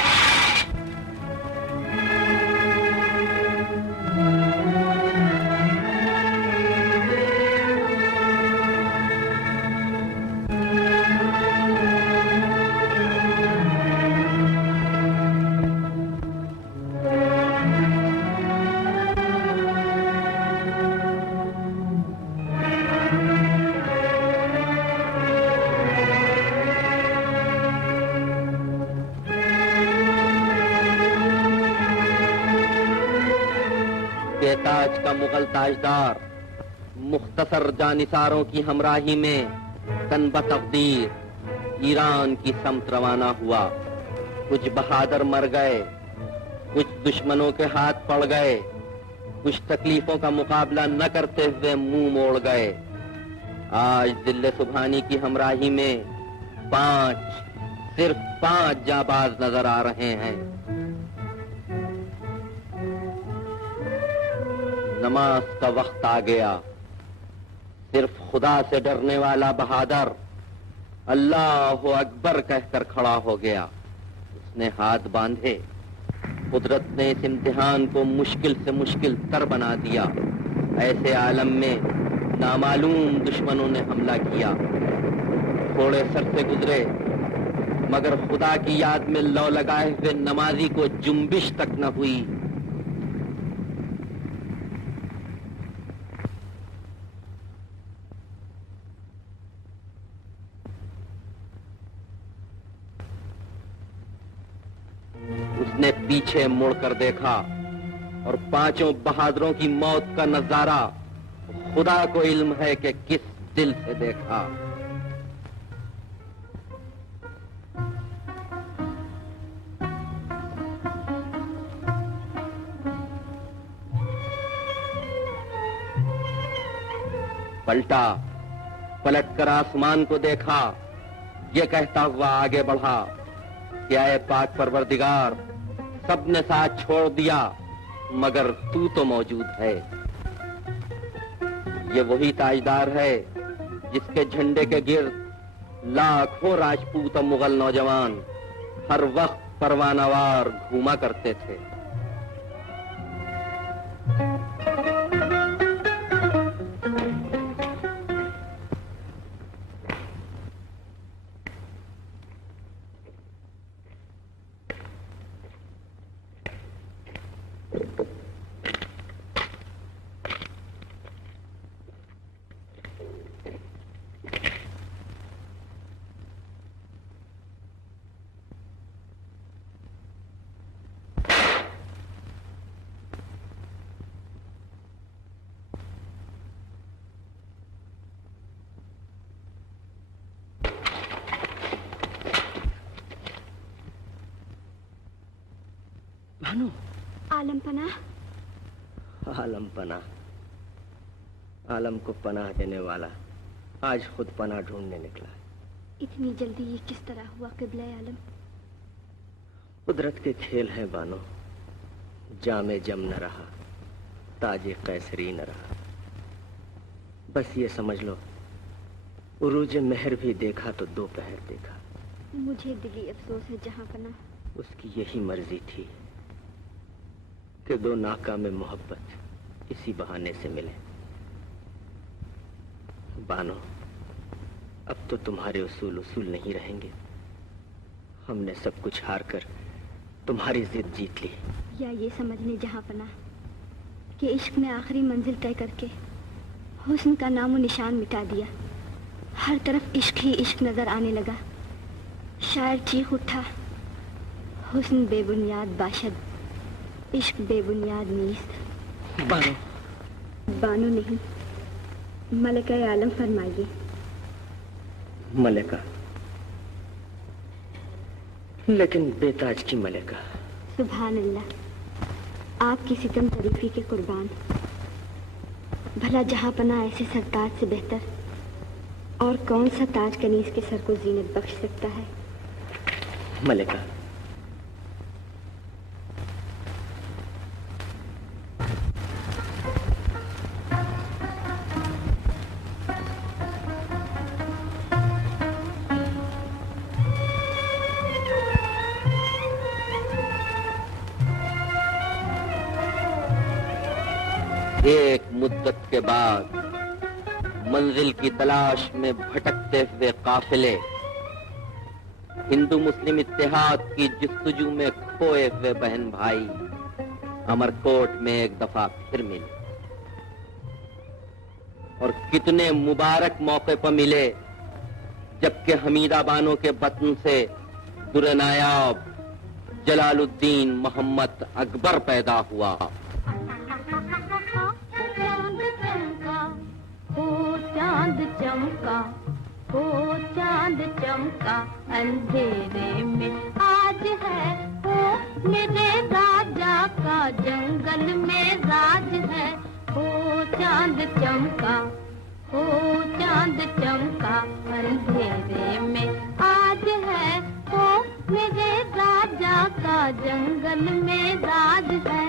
मुगल ताजदार मुख्तसर जानिसारों की हमराही में तनब तकदीर ईरान की समत रवाना हुआ। कुछ बहादुर मर गए, कुछ दुश्मनों के हाथ पड़ गए, कुछ तकलीफों का मुकाबला न करते हुए मुंह मोड़ गए। आज दिल्ले सुबहानी की हमराही में सिर्फ पांच जाबाज नजर आ रहे हैं। नमाज का वक्त आ गया। सिर्फ खुदा से डरने वाला बहादुर अल्लाह अकबर कहकर खड़ा हो गया। उसने हाथ बांधे। कुदरत ने इस इम्तिहान को मुश्किल से मुश्किल तर बना दिया। ऐसे आलम में नामालूम दुश्मनों ने हमला किया। थोड़े सर से गुजरे, मगर खुदा की याद में लौ लगाए हुए नमाजी को जुम्बिश तक न हुई। उसने पीछे मुड़कर देखा और पांचों बहादुरों की मौत का नजारा खुदा को इल्म है कि किस दिल से देखा। पलटा, पलटकर आसमान को देखा, ये कहता हुआ आगे बढ़ा, क्या है पाक परवरदिगार, सबने साथ छोड़ दिया मगर तू तो मौजूद है। ये वही ताजदार है जिसके झंडे के गिर्द लाखों राजपूत और मुगल नौजवान हर वक्त परवानावार घूमा करते थे। भानु, आलम पनाह। आलम पनाह, आलम को पनाह देने वाला आज खुद पनाह ढूंढने निकला। इतनी जल्दी ये किस तरह हुआ क़िबला आलम? कुदरत के खेल हैं बानो। जामे जम न रहा, ताजे कैसरी न रहा। बस ये समझ लो, उरूज मेहर भी देखा तो दोपहर देखा। मुझे दिली अफसोस है जहां पनाह। उसकी यही मर्जी थी कि दो नाकाम मोहब्बत इसी बहाने से मिले। बानो, अब तो तुम्हारे उसूल नहीं रहेंगे। हमने सब कुछ हार कर तुम्हारी जिद जीत ली। या ये समझने जहां पनाह कि इश्क ने आखिरी मंजिल तय करके हुस्न का नामो निशान मिटा दिया। हर तरफ इश्क ही इश्क नजर आने लगा। शायर चीख उठा, हुस्न बेबुनियाद बाशद, इश्क बेबुनियाद नीस्त। बानो, बानो नहीं, मलिका आलम फरमाइए। मलिका? लेकिन बेताज की मलिका। सुभान अल्लाह, आपकी सितम तरीफी के कुर्बान। भला जहां पना ऐसे सरताज से बेहतर और कौन सा ताज कनीज के सर को जीनत बख्श सकता है? मलिका, एक मुद्दत के बाद मंजिल की तलाश में भटकते हुए काफिले हिंदू मुस्लिम इत्तेहाद की जस्तजू में खोए हुए बहन भाई अमरकोट में एक दफा फिर मिले। और कितने मुबारक मौके पर मिले जबकि हमीदा बानो के बतन से दुर नायाब जलालुद्दीन मोहम्मद अकबर पैदा हुआ। चमका अंधेरे में आज है ओ मेरे राजा का जंगल में राज है ओ चांद चमका ओ चांद चमका अंधेरे में आज है ओ मेरे राजा का जंगल में राज है।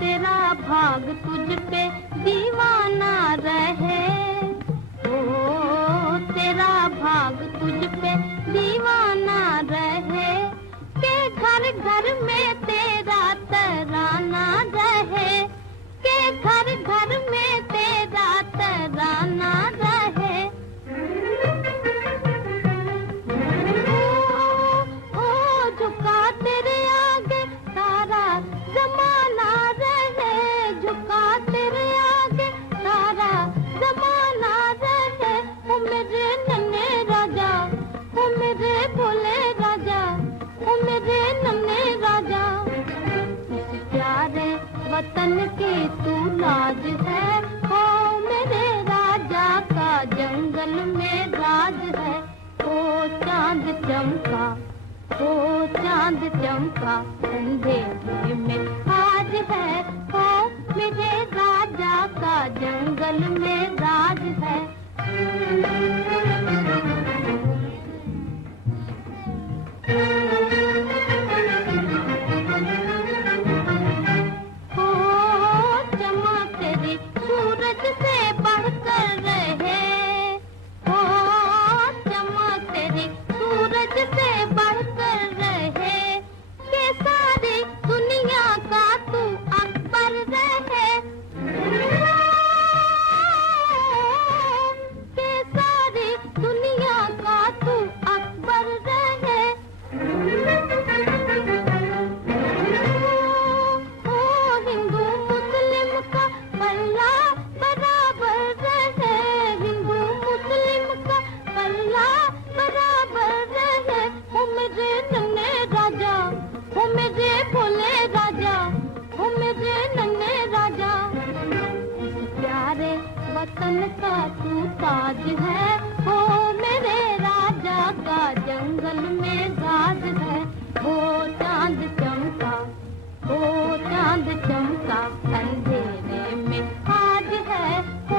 तेरा भाग तुझ पे दीवाना रहे ओ तेरा भाग तुझ पे दीवाना रहे के घर घर में तेरा तराना रहे के घर घर में तेरा तराना रहे ओ झुका तेरे आगे सारा जमाना रहे झुका तेरे आगे सारा जमाना रहे ओ मेरे नन्हे राजा ओ मेरे भोले राजा ओ मेरे नन्हे राजा इस प्यारे वतन की तू लाज है ओ मेरे राजा का जंगल में राज है ओ चांद चमका ओ चांद चमका अंधेरे में आज है ओ मेरे राजा का जंगल में राज है। ओ चमक तेरी सूरज से बढ़कर रहे ओ चमक तेरी सूरज से बढ़कर रहे के सारी दुनिया का तू अकबर रहे के सारी दुनिया का तू अकबर रहे ओ हिंदू मुस्लिम का पल्ला बराबर रहे हिंदू मुस्लिम का पल्ला बराबर रहे ओ मेरे नन्हे राजा ओ मेरे भोले राजा ओ मेरे नन्हे राजा इस प्यारे वतन का तू ताज है ओ मेरे राजा का जंगल में राज है ओ चांद चमका अंधेरे में आज है ओ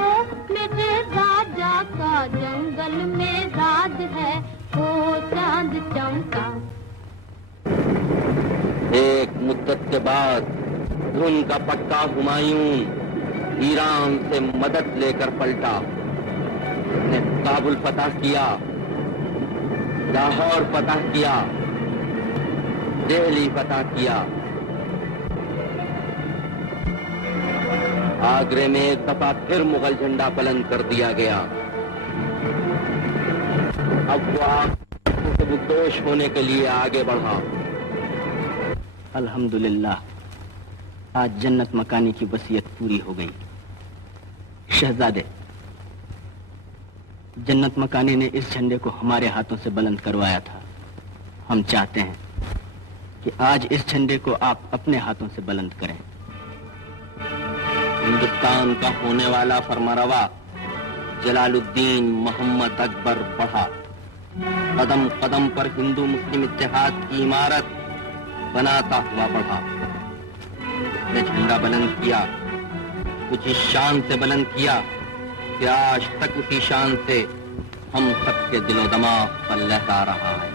मेरे राजा का जंगल में राज है ओ चांद चमका। एक मुद्दत के बाद धुन का पट्टा हुमायूं ईरान से मदद लेकर पलटा। उसने काबुल फतह किया, लाहौर फतह किया, दिल्ली फतह किया। आगरे में एक दफा फिर मुगल झंडा बुलंद कर दिया गया। अब वो निर्दोष होने के लिए आगे बढ़ा। अल्हम्दुलिल्लाह, आज जन्नत मकानी की वसीयत पूरी हो गई। शहजादे, जन्नत मकानी ने इस झंडे को हमारे हाथों से बुलंद करवाया था। हम चाहते हैं कि आज इस झंडे को आप अपने हाथों से बुलंद करें। हिंदुस्तान का होने वाला फरमारवा जलालुद्दीन मोहम्मद अकबर बढ़ा। कदम कदम पर हिंदू मुस्लिम इत्तेहाद की इमारत बनाता हुआ बढ़ा। उसने झंडा बुलंद किया, कुछ इस शान से बुलंद किया कि आज तक उसी शान से हम सबके दिलो दिमाग पर लहरा रहा है।